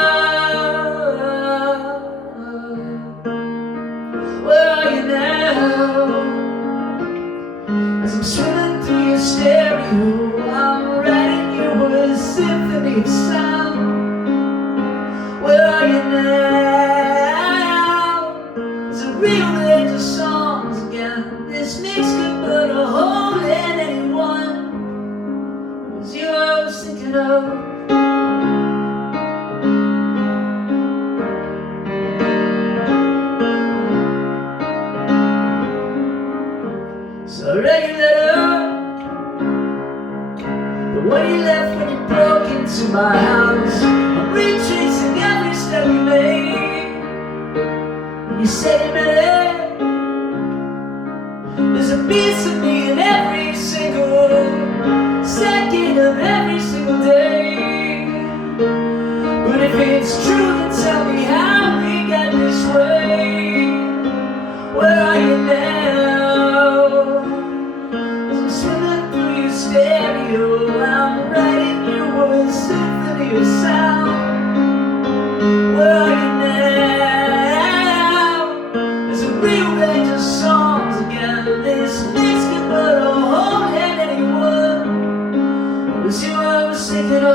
Where are you now? As I'm swimming through your stereo, I'm writing you a symphony of sound. Where are you now? Is it real age of songs again? This mix could put a hole in anyone. It was you I was thinking of. So I read your letter, the one you left when you broke into my house. I'm retracing every step you made. You said you meant it. There's a piece of me in every single second of every single day. But if it's true, then tell me how we got this way. Where are you now? As I'm swimming through your stereo, I'm writing you a symphony of sound. Where are you now? There's a real range of songs again. This mix can put a hole in anyone. It was you I was thinking of.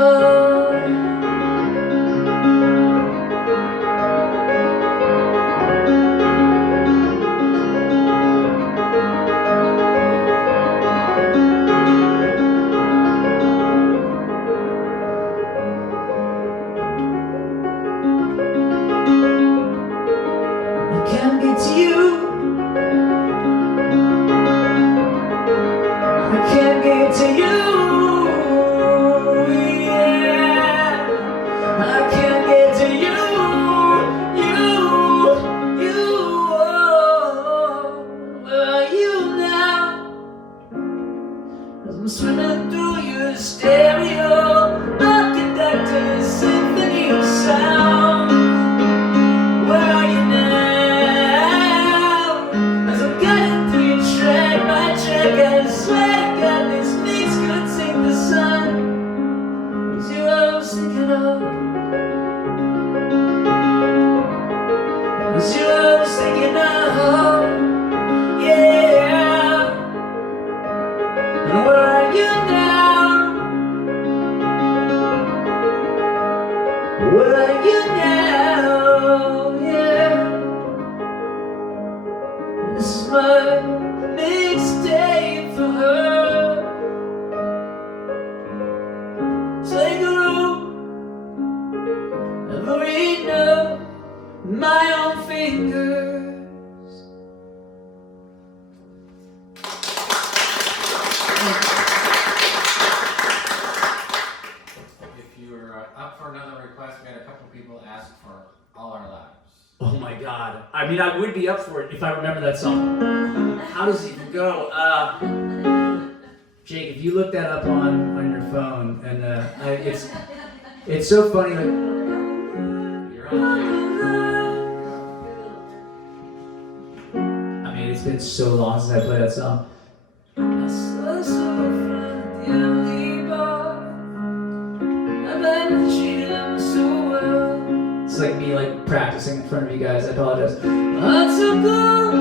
I can't get to you. I can't get to you. Yeah. I can't get to you. You. Where are you now? As I'm swimming through your stereo, I'm conducting a symphony of sound. Where are you now? As I'm cutting through your track by track, I swear to God this mix could sink the sun. It was you I was thinking of. It was you I was thinking of. Yeah. And where are you now? Where are you now? Yeah. This is my mixtape for her. Take a room, every note, my own fingers. If you're up for another request, we had a couple people ask for All Our Lives. Oh my God. I mean, I would be up for it if I remember that song. How does it even go? Jake, if you look that up on your phone, and it's so funny. Like, You're on. I mean, it's been so long since I played that song. It's like me like practicing in front of you guys. I apologize. It's so good.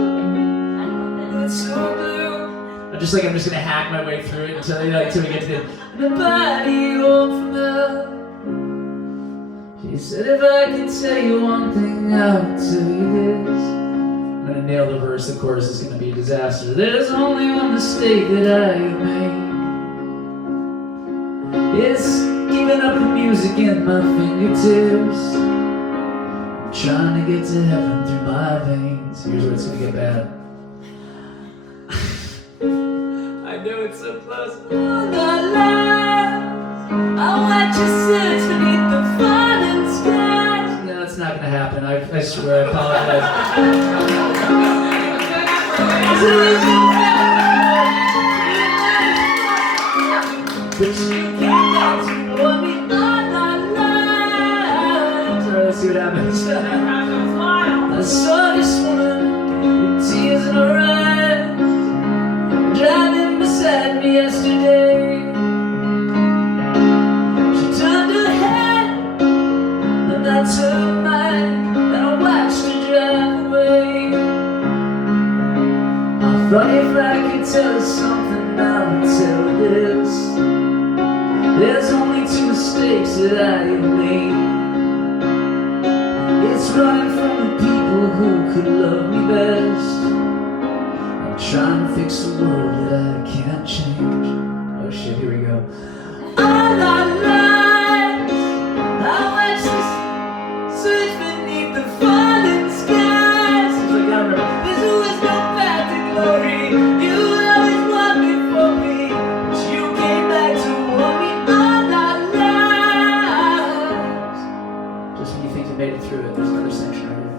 It's so blue. I'm just gonna hack my way through it until we get to the body home from love. She said if I could tell you one thing, I would tell you this. I'm gonna nail the verse. The chorus is gonna be a disaster. There's only one mistake that I have made. It's giving up the music in my fingertips. Trying to get to heaven through my veins. Here's where it's gonna get bad. I know it's so close. All our lives, I watch you search beneath the falling skies. No, it's not gonna happen. I swear, I apologize. But you came down to know me all our lives. Alright, let's see what happens. I saw this woman with tears in her eyes, driving beside me yesterday. was something I would tell this. There's only two mistakes that I have made. It's running from the people who could love me best, and trying to fix a world that I can't change. Oh shit, here we go. All our lives, I watched this search beneath the falling skies. It's like I remember, this was no path to glory. You always want me for me, but you came back to want me. All our lives. Just when you think you made it through it, there's another section right here.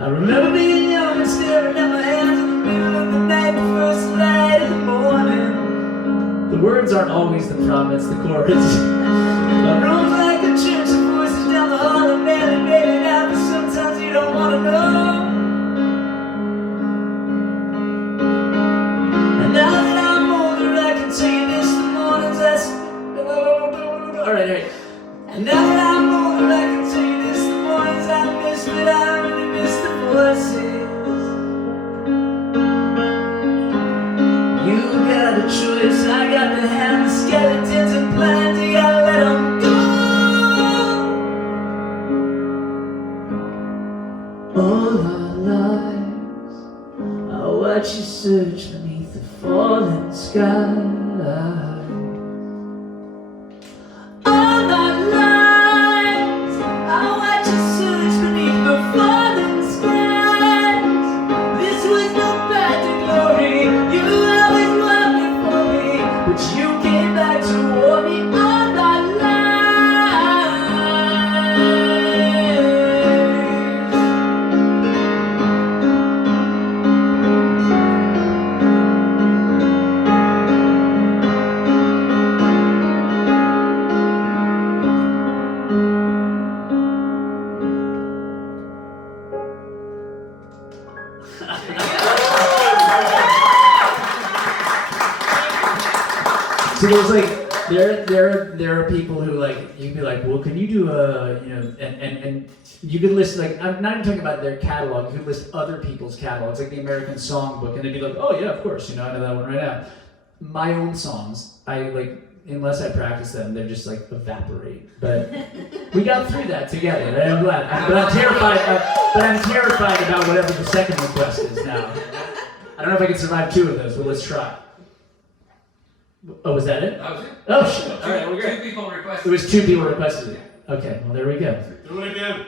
I remember being young and staring at my hands in the middle of the night, the first light of the morning. The words aren't always the problem, it's the chorus. My room's like a church of voices down the hall, and man, it made it out, but sometimes you don't want to know. And now that I'm older, I can tell you this, the mornings I Alright. And now that I'm older, I can tell you this, the mornings I miss, but I really miss the voices. You got a choice, I got the hand, the skeletons and plans, you gotta let them go. All our lives, I watch you search beneath the falling sky. So there's like there are people who like you'd be like, well, can you do a and you could list like I'm not even talking about their catalog. You could list other people's catalogs, like the American Songbook, and they'd be like, oh yeah, of course, I know that one right now. My own songs, I like unless I practice them, they're just like evaporate. But we got through that together, and I'm glad. But I'm terrified about whatever the second request is now. I don't know if I can survive two of those, but let's try. Oh, was that it? That was it. Oh, shit. All right, well, great. Two people requested. It was two people requested it. Okay, well, there we go. Do it again.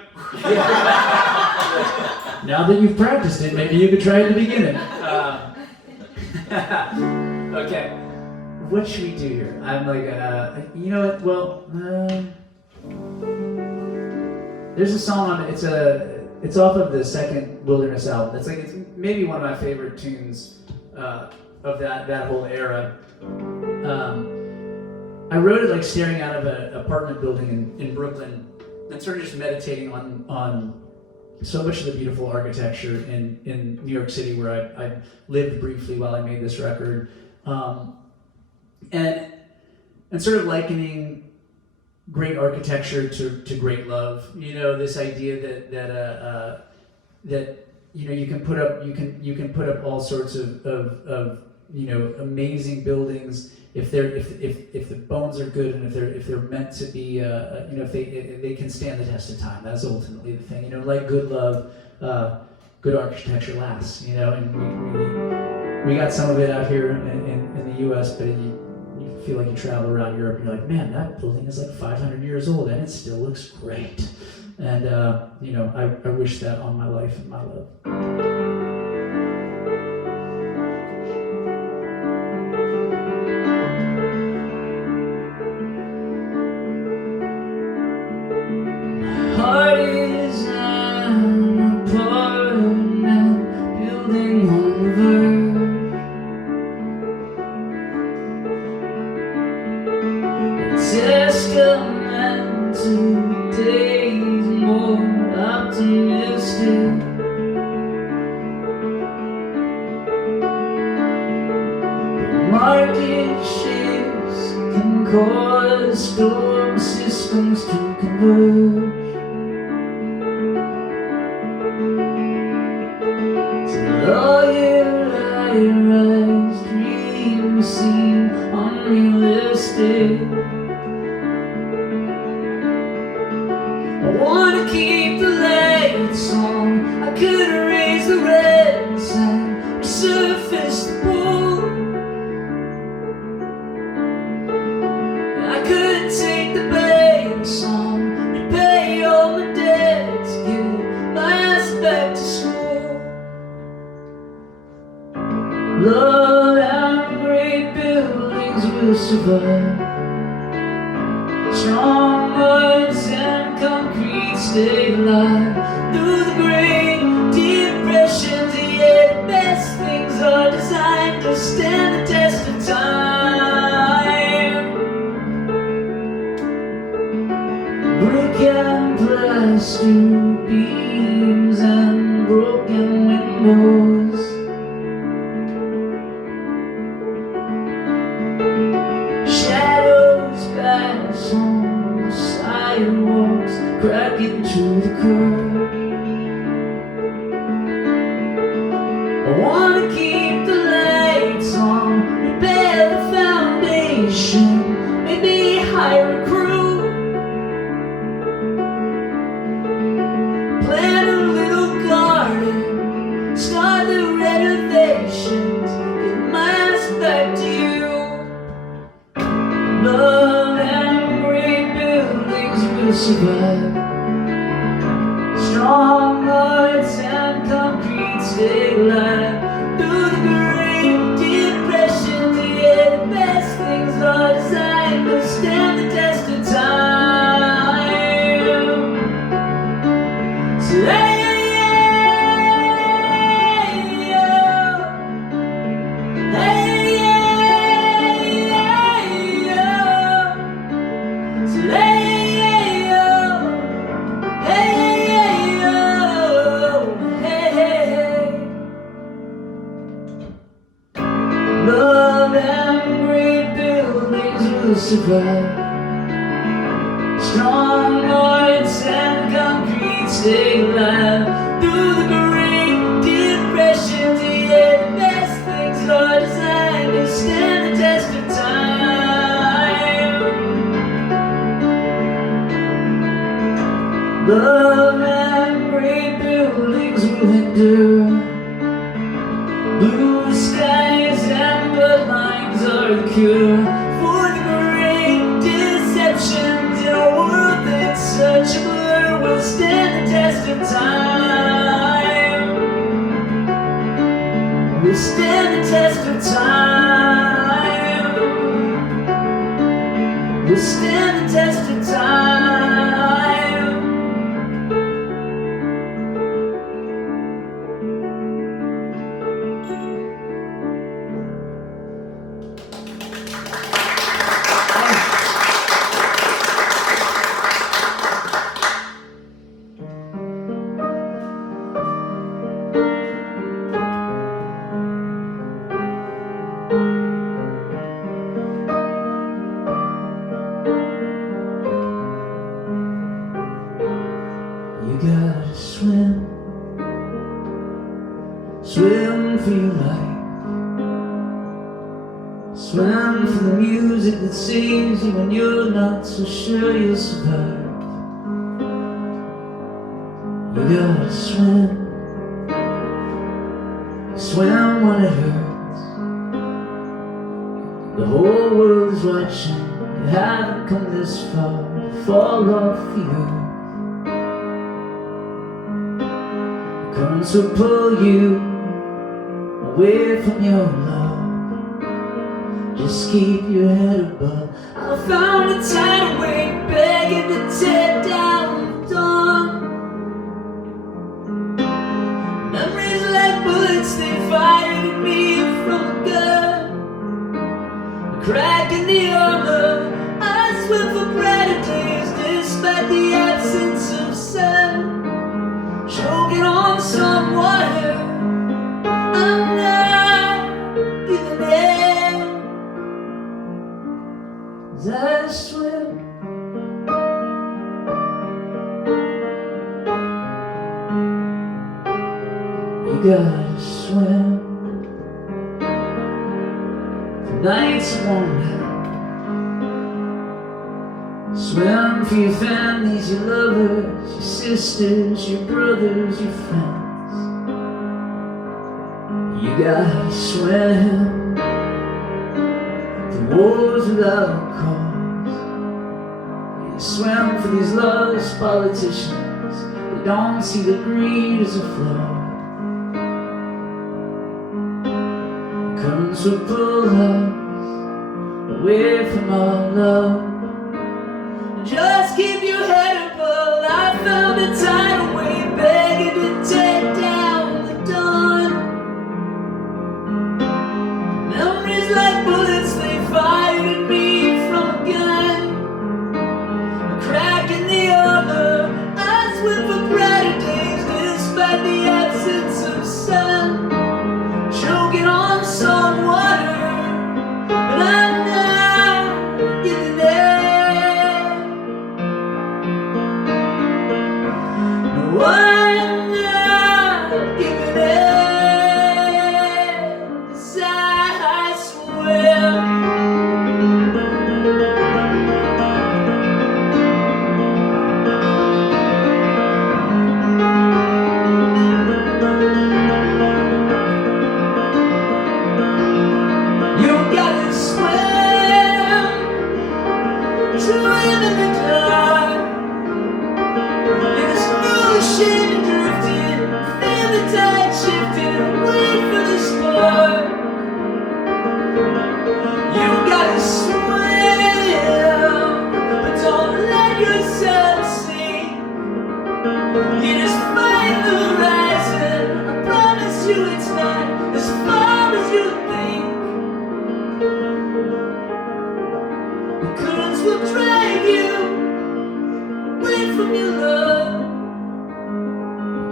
Now that you've practiced it, maybe you could try at the beginning. Okay. What should we do here? I'm like, you know what? Well, there's a song on it. It's off of the second Wilderness album. It's maybe one of my favorite tunes of that whole era. I wrote it like staring out of an apartment building in Brooklyn, and sort of just meditating on so much of the beautiful architecture in New York City, where I lived briefly while I made this record, and sort of likening great architecture to great love. This idea that you can put up all sorts of amazing buildings if the bones are good, and if they're meant to be if they can stand the test of time. That's ultimately the thing. Like good love, good architecture lasts. And we got some of it out here in the U.S., but you feel like you travel around Europe and you're like, man, that building is like 500 years old and it still looks great. And I wish that on my life and my love. Heart is an apartment building on the verge, a testament to days more optimistic. The market shifts can cause storm systems to converge. All your high-rise dreams seem unrealistic. I wanna keep the lights on. I could erase the red sign, resurface the pool. I could take the banks on, repay all my debts, give my ass back to school. Love and great buildings will survive. Strong words and concrete stay alive. Through the great depressions, yeah, the best things are designed to stand the test of time. Brick and plaster beams and broken windows. Shadows pass on the sidewalks, cracking through the curb. I wanna keep the lights on, repair the foundation, maybe hire a crew. Plant a little garden, start the renovations, get my ass back to you. Love and great buildings will survive. Strong words and concrete stay alive. Through the great depressions, yeah, the best things are designed to stand the test of time. So hey, love and great buildings will survive. Strong words and concrete stay alive. Through the great depressions, yeah, the best things are designed to stand the test of time. Love and great buildings will endure. Blue skies and bloodlines are the cure for the great deceptions in a world that's such a blur. Will stand the test of time. Will stand the test of time. Will stand the test of time. You gotta swim, swim for your life. Swim for the music that saves you when you're not so sure you'll survive. You gotta swim, swim when it hurts. The whole world is watching, you haven't come this far to fall off the earth. Currents will pull you away from your love. Just keep your head above. I found a tidal wave begging to tear down the dawn. Memories like bullets, they fired at me from a gun. A crack in the armor, I swim for brighter days despite the absence of sun. Choking on some water, I'm not giving in. As I swim, You gotta swim. The nights won't help. Swim for your families, your lovers, your sisters, your brothers, your friends. You gotta swim. The wars without a cause. You swim for these lost politicians that don't see the greed as a flaw. Currents will pull us away from our love. Just keep your head above. I found a tidal wave begging to take down the dawn. Memories like bullets, they fired at me from a gun. A crack in the armor, I swim for brighter days despite the absence of sun. Choking on salt water, but I'm not giving in. No, I'm not giving in, 'cause I swim. You gotta swim to live in the dark. There's no shame in drifting. Feel the tide shifting and wait for the spark. You gotta swim, but don't let yourself sink. You just find the horizon. I promise you it's not as far as you think. The currents will drag you away from your love.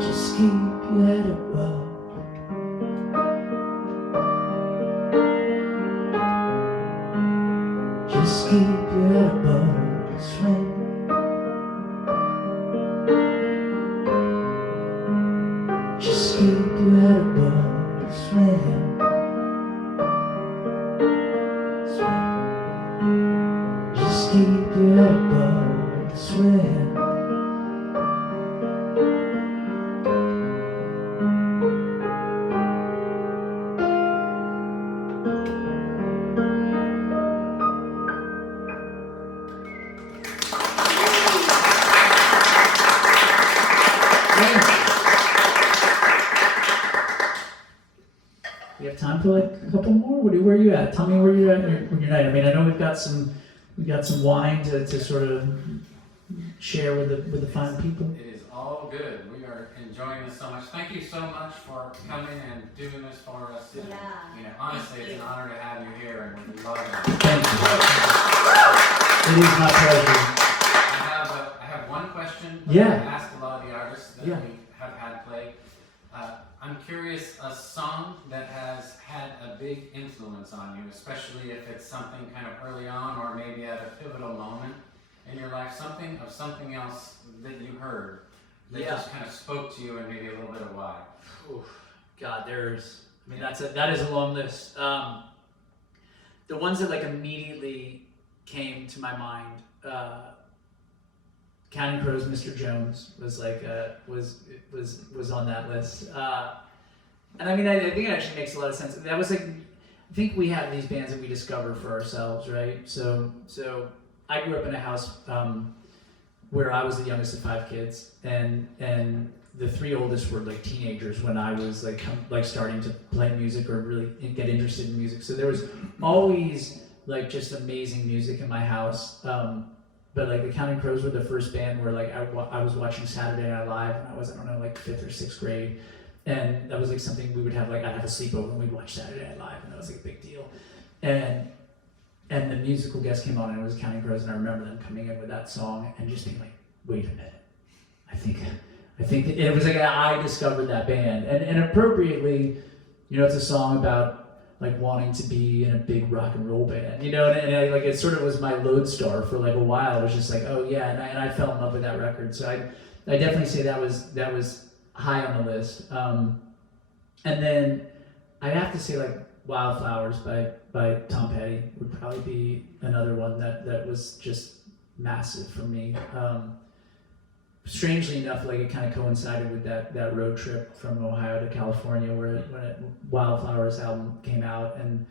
Just keep your head above. Just keep your head above. Swim. Just keep your head above. Swim. Swim. Just keep your head above. Swim. We have time for like a couple more. Where are you at? Tell me where you're at in your night. I mean, I know we've got some wine to sort of share with the fine people. It is all good. We are enjoying this so much. Thank you so much for coming and doing this for us. Yeah. Honestly, it's an honor to have you here, and we love it. Thank you. It is my pleasure. I have one question. Yeah. I asked a lot of the artists that we have had play. I'm curious, a song that has had a big influence on you, especially if it's something kind of early on or maybe at a pivotal moment in your life, something else that you heard that just kind of spoke to you and maybe a little bit of why. Oof, God, that is a long list. The ones that like immediately came to my mind, Counting Crows, Mr. Jones was like was on that list, and I mean I think it actually makes a lot of sense. That was like, I think we have these bands that we discover for ourselves, right? So I grew up in a house where I was the youngest of 5 kids, and the 3 oldest were like teenagers when I was like starting to play music or really get interested in music. So there was always like just amazing music in my house. But like the Counting Crows were the first band where like I was watching Saturday Night Live when I was, I don't know, like 5th or 6th grade, and that was like something we would have, like I'd have a sleepover and we'd watch Saturday Night Live, and that was like a big deal. And the musical guest came on and it was Counting Crows, and I remember them coming in with that song and just being like, wait a minute, I think it was like I discovered that band, and appropriately, it's a song about like wanting to be in a big rock and roll band, and I, like it sort of was my lodestar for like a while. It was just like, oh yeah, and I fell in love with that record. So I definitely say that was high on the list. And then I have to say like Wildflowers by Tom Petty would probably be another one that was just massive for me. Strangely enough, like it kind of coincided with that road trip from Ohio to California when Wildflowers album came out, and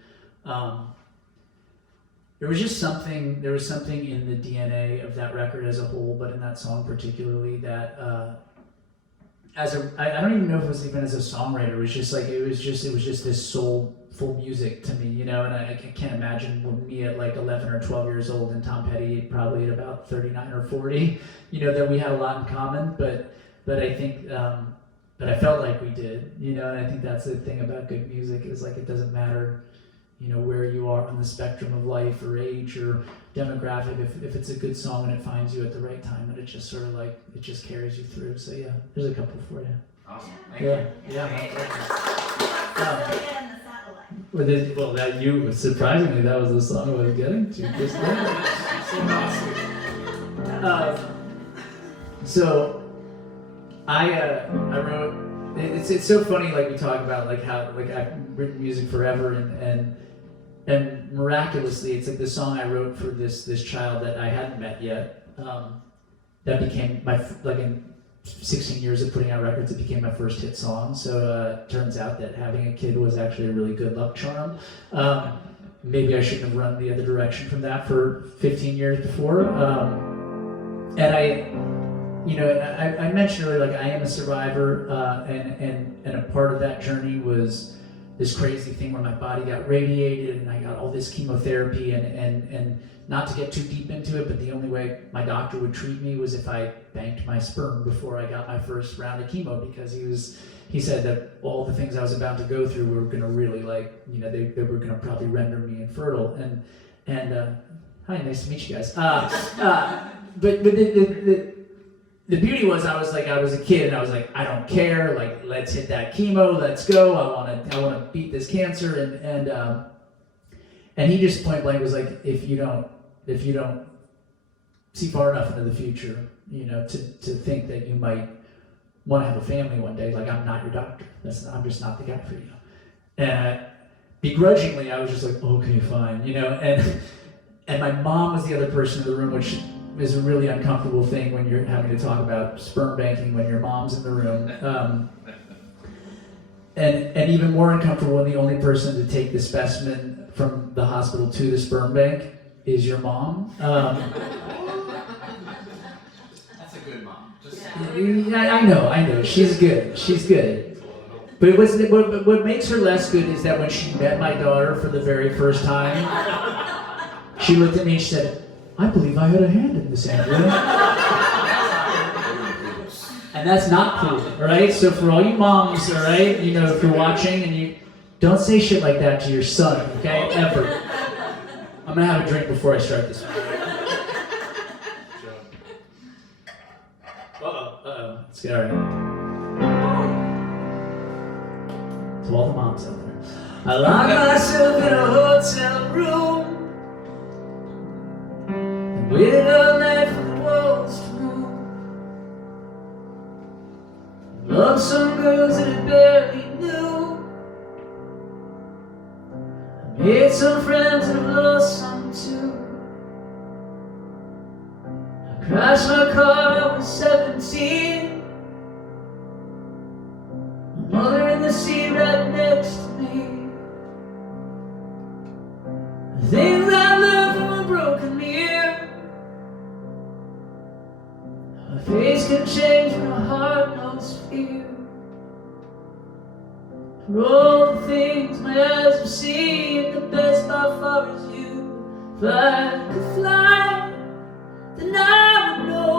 there was something in the DNA of that record as a whole, but in that song particularly that I don't even know if it was even as a songwriter, it was just this soulful music to me, you know, and I can't imagine when me at like 11 or 12 years old and Tom Petty probably at about 39 or 40, you know, that we had a lot in common, but I think, but I felt like we did, you know, and I think that's the thing about good music is like it doesn't matter, you know, where you are on the spectrum of life or age or demographic, if it's a good song and it finds you at the right time, and it just sort of like, it just carries you through. So yeah, there's a couple for you. Awesome. Yeah. Well, that you, surprisingly, that was the song I was getting to just then. So I wrote, it's so funny, like we talk about like how like I've written music forever and miraculously it's like the song I wrote for this child that I hadn't met yet, that became my, like in 16 years of putting out records, it became my first hit song. So turns out that having a kid was actually a really good luck charm. Maybe I shouldn't have run the other direction from that for 15 years before. And I mentioned earlier, like I am a survivor, and a part of that journey was this crazy thing where my body got radiated and I got all this chemotherapy and not to get too deep into it, but the only way my doctor would treat me was if I banked my sperm before I got my first round of chemo, because he said that all the things I was about to go through were gonna really like, you know, they were gonna probably render me infertile. And hi, nice to meet you guys. But the beauty was I was a kid and I was like, I don't care, like let's hit that chemo, let's go, I wanna beat this cancer, and he just point blank was like, if you don't see far enough into the future, you know, to think that you might want to have a family one day, like I'm not your doctor. I'm just not the guy for you. And begrudgingly, I was just like, okay, fine, you know. And my mom was the other person in the room, which is a really uncomfortable thing when you're having to talk about sperm banking when your mom's in the room. And even more uncomfortable when the only person to take the specimen from the hospital to the sperm bank is your mom. That's a good mom. I know. She's good. But what makes her less good is that when she met my daughter for the very first time, she looked at me and she said, I believe I had a hand in this, Andrew. And that's not cool, all right? So for all you moms, all right, you know, if you're watching and you don't say shit like that to your son, okay, ever. I'm gonna have a drink before I start this one. Uh-oh, let's get all right. To all the moms out there. I locked myself in a hotel room and waited all night for the walls to move. Loved some girls that I barely knew. I made some friends and I've lost some too. I crashed my car, I was 17. My mother in the seat right next to me. The things I learned from a broken mirror. My face can change when my heart knows fear. For all the things my eyes have seen, the best by far is you. If I could fly, then I would know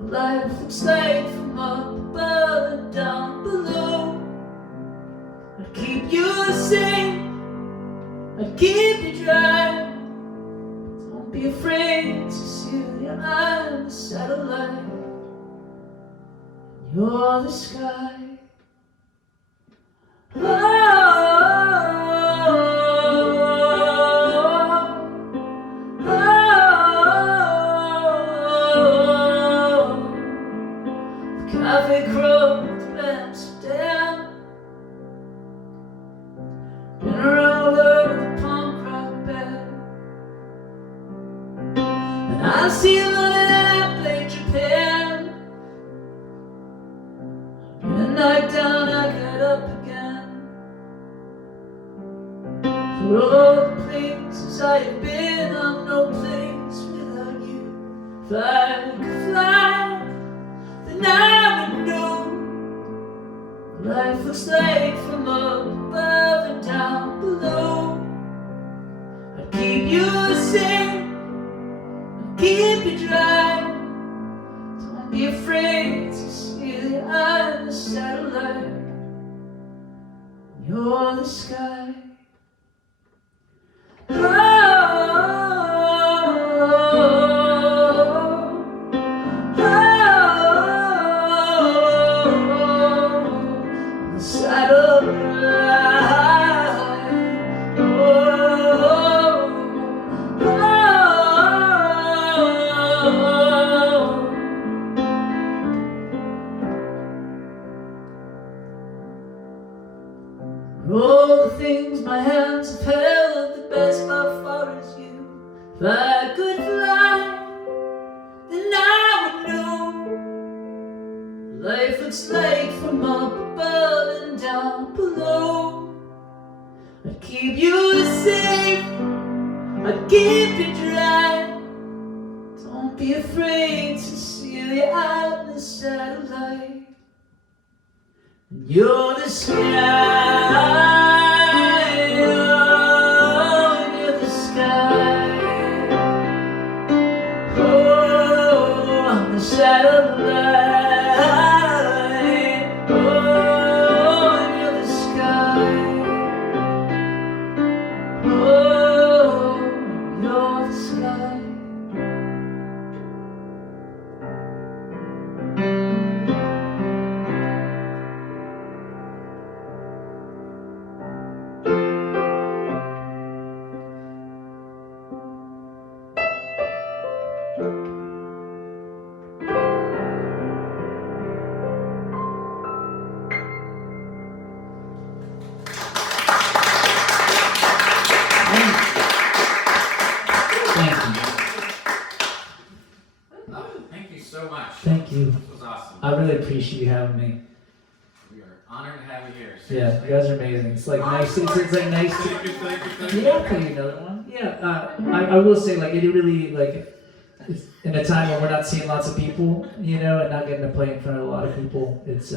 what life looks like from up above and down below. I'd keep you safe, I'd keep you dry. Don't be afraid, Cecilia, I'm the satellite. You're the sky. Oh, the cafe crawled to Amsterdam. see London and I played Japan. Midnight down, I got up again. For all the places I have been, I'm no place without you. If I could fly, then I would know what life looks like from up above and down below. I'd keep you safe, I'd keep you dry. Don't be afraid to see the eye of the satellite. You're the sky. All the things my hands have held, the best by far is you. If I could fly, then I would know what life looks like from up above and down below. I'd keep you safe, I'd keep you dry. Don't be afraid to see the eye of the satellite. You're the sky. Thank you so much. Thank you. This was awesome. I really appreciate you having me. We are honored to have you here. Yeah, you guys are amazing. It's like nice. It's like nice to. Yeah, I'll play you another one. Yeah, I will say like it really like it's in a time when we're not seeing lots of people, you know, and not getting to play in front of a lot of people. It's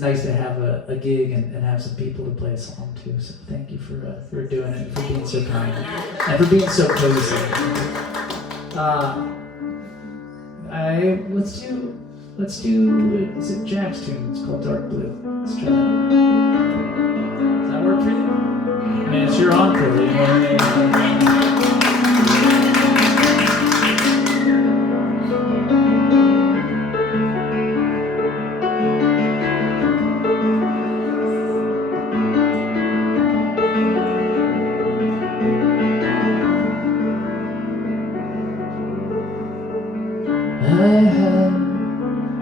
nice to have a gig and have some people to play a song to. So thank you for doing it, and for being so kind, and for being so cozy. Let's do is it Jack's tune? It's called Dark Blue. Let's try that. Does that work for you? I mean, it's your encore. You know what I mean?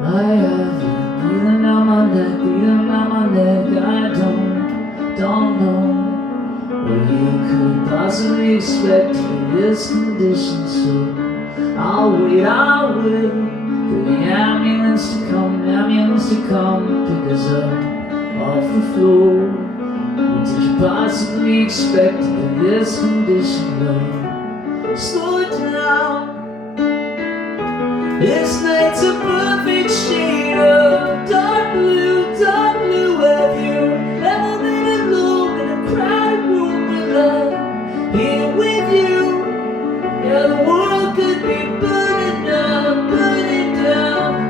I have you breathing down my neck, breathing down my neck. I don't know what you could possibly expect in this condition. So I'll wait for the ambulance to come, pick us up off the floor. What did you possibly expect in this condition? No, slow it down. This night's a perfect shade of dark blue. Have you ever been alone in a crowded room with love here with you? Yeah, the world could be burning down.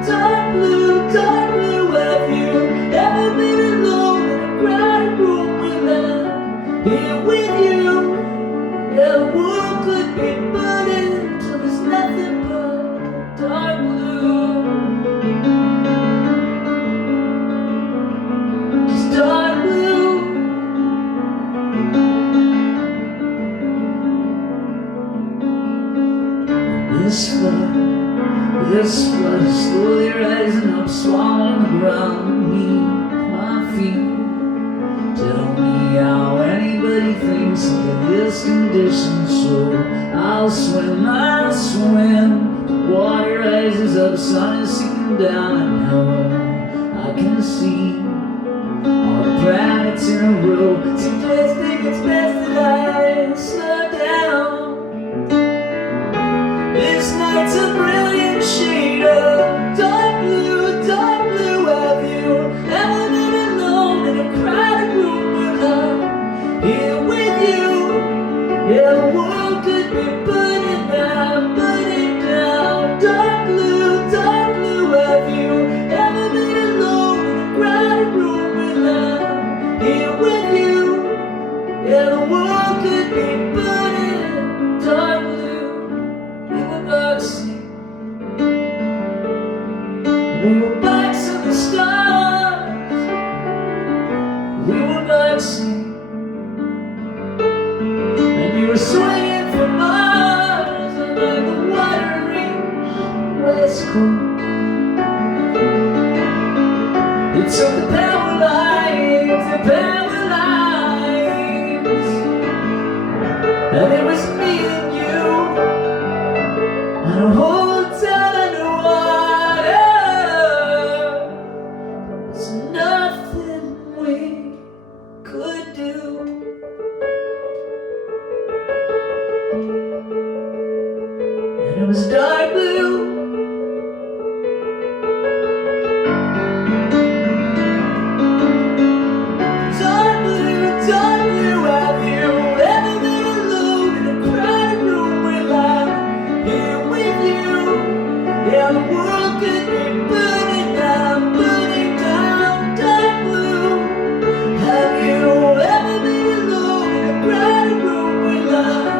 Dark blue, have you ever been alone in a crowded room with love here with you? Yeah, the world could be burning till there's nothing but dark blue. Just dark blue. This flood is slowly rising up, swallowing the ground beneath my feet. Tell me how anybody thinks under this condition, so I'll swim, the water rises up, the sun is sinking down, and now I can see all the planets in a row, suggesting it's best that I slow down. This night's a brilliant shade of dark blue, dark blue. Have you ever been alone in a crowded room without here with you? Yeah, the world could be burning down, burning down. Dark blue, dark blue. Have you ever been alone in a crowded room without here with you? Yeah, the world could be burning dark blue. We were boxing, we were boxing the stars. We were boxing, and you were swinging for miles, and like the water reached West Coast. It took the power lines, the power lines, and it was me and you on a hotel underwater. There's nothing we could do. And it was dark blue. Dark blue, dark blue. Have you ever been alone in a crowded room without here with you? Yeah, the world could be burning down, burning down. Dark blue. Have you ever been alone in a crowded room without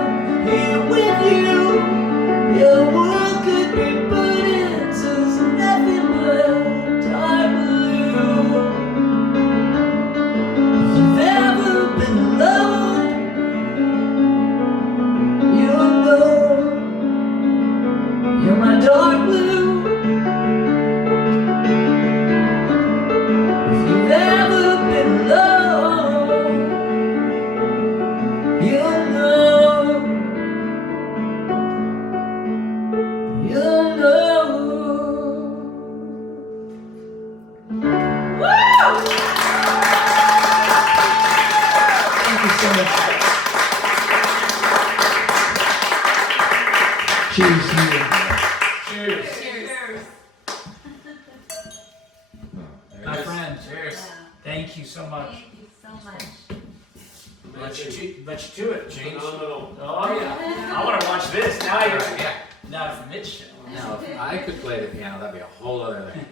here with you? Yeah, the world could be burning, so there's nothing but dark blue. If you've ever been alone, you'll know you're my dark blue. If you've ever been alone, you'll know, you'll know. Woo! Thank you so much. Cheers to you. Cheers. My friend, Cheers. thank you so much. Thank you so much. Let you do it, James. Phenomenal. Oh yeah. I want to watch this. Now you're Yeah. not from Mitch show. Now, if I could play the piano, that'd be a whole other thing.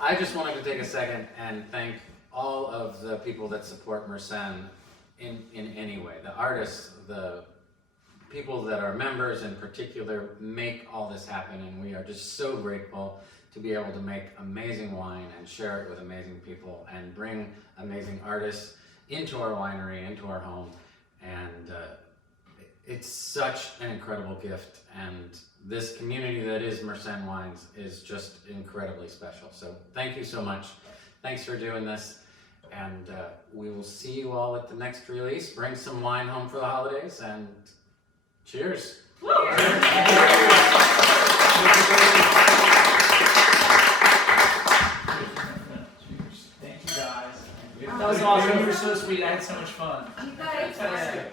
I just wanted to take a second and thank all of the people that support Mersenne in any way. The artists, the people that are members in particular make all this happen, and we are just so grateful to be able to make amazing wine and share it with amazing people and bring amazing artists into our winery, into our home. And it's such an incredible gift, and this community that is Mersenne Wines is just incredibly special. So thank you so much. Thanks for doing this, and we will see you all at the next release. Bring some wine home for the holidays, and cheers. Thank you guys. That was awesome. You were so sweet. I had so much fun. You guys. Yeah.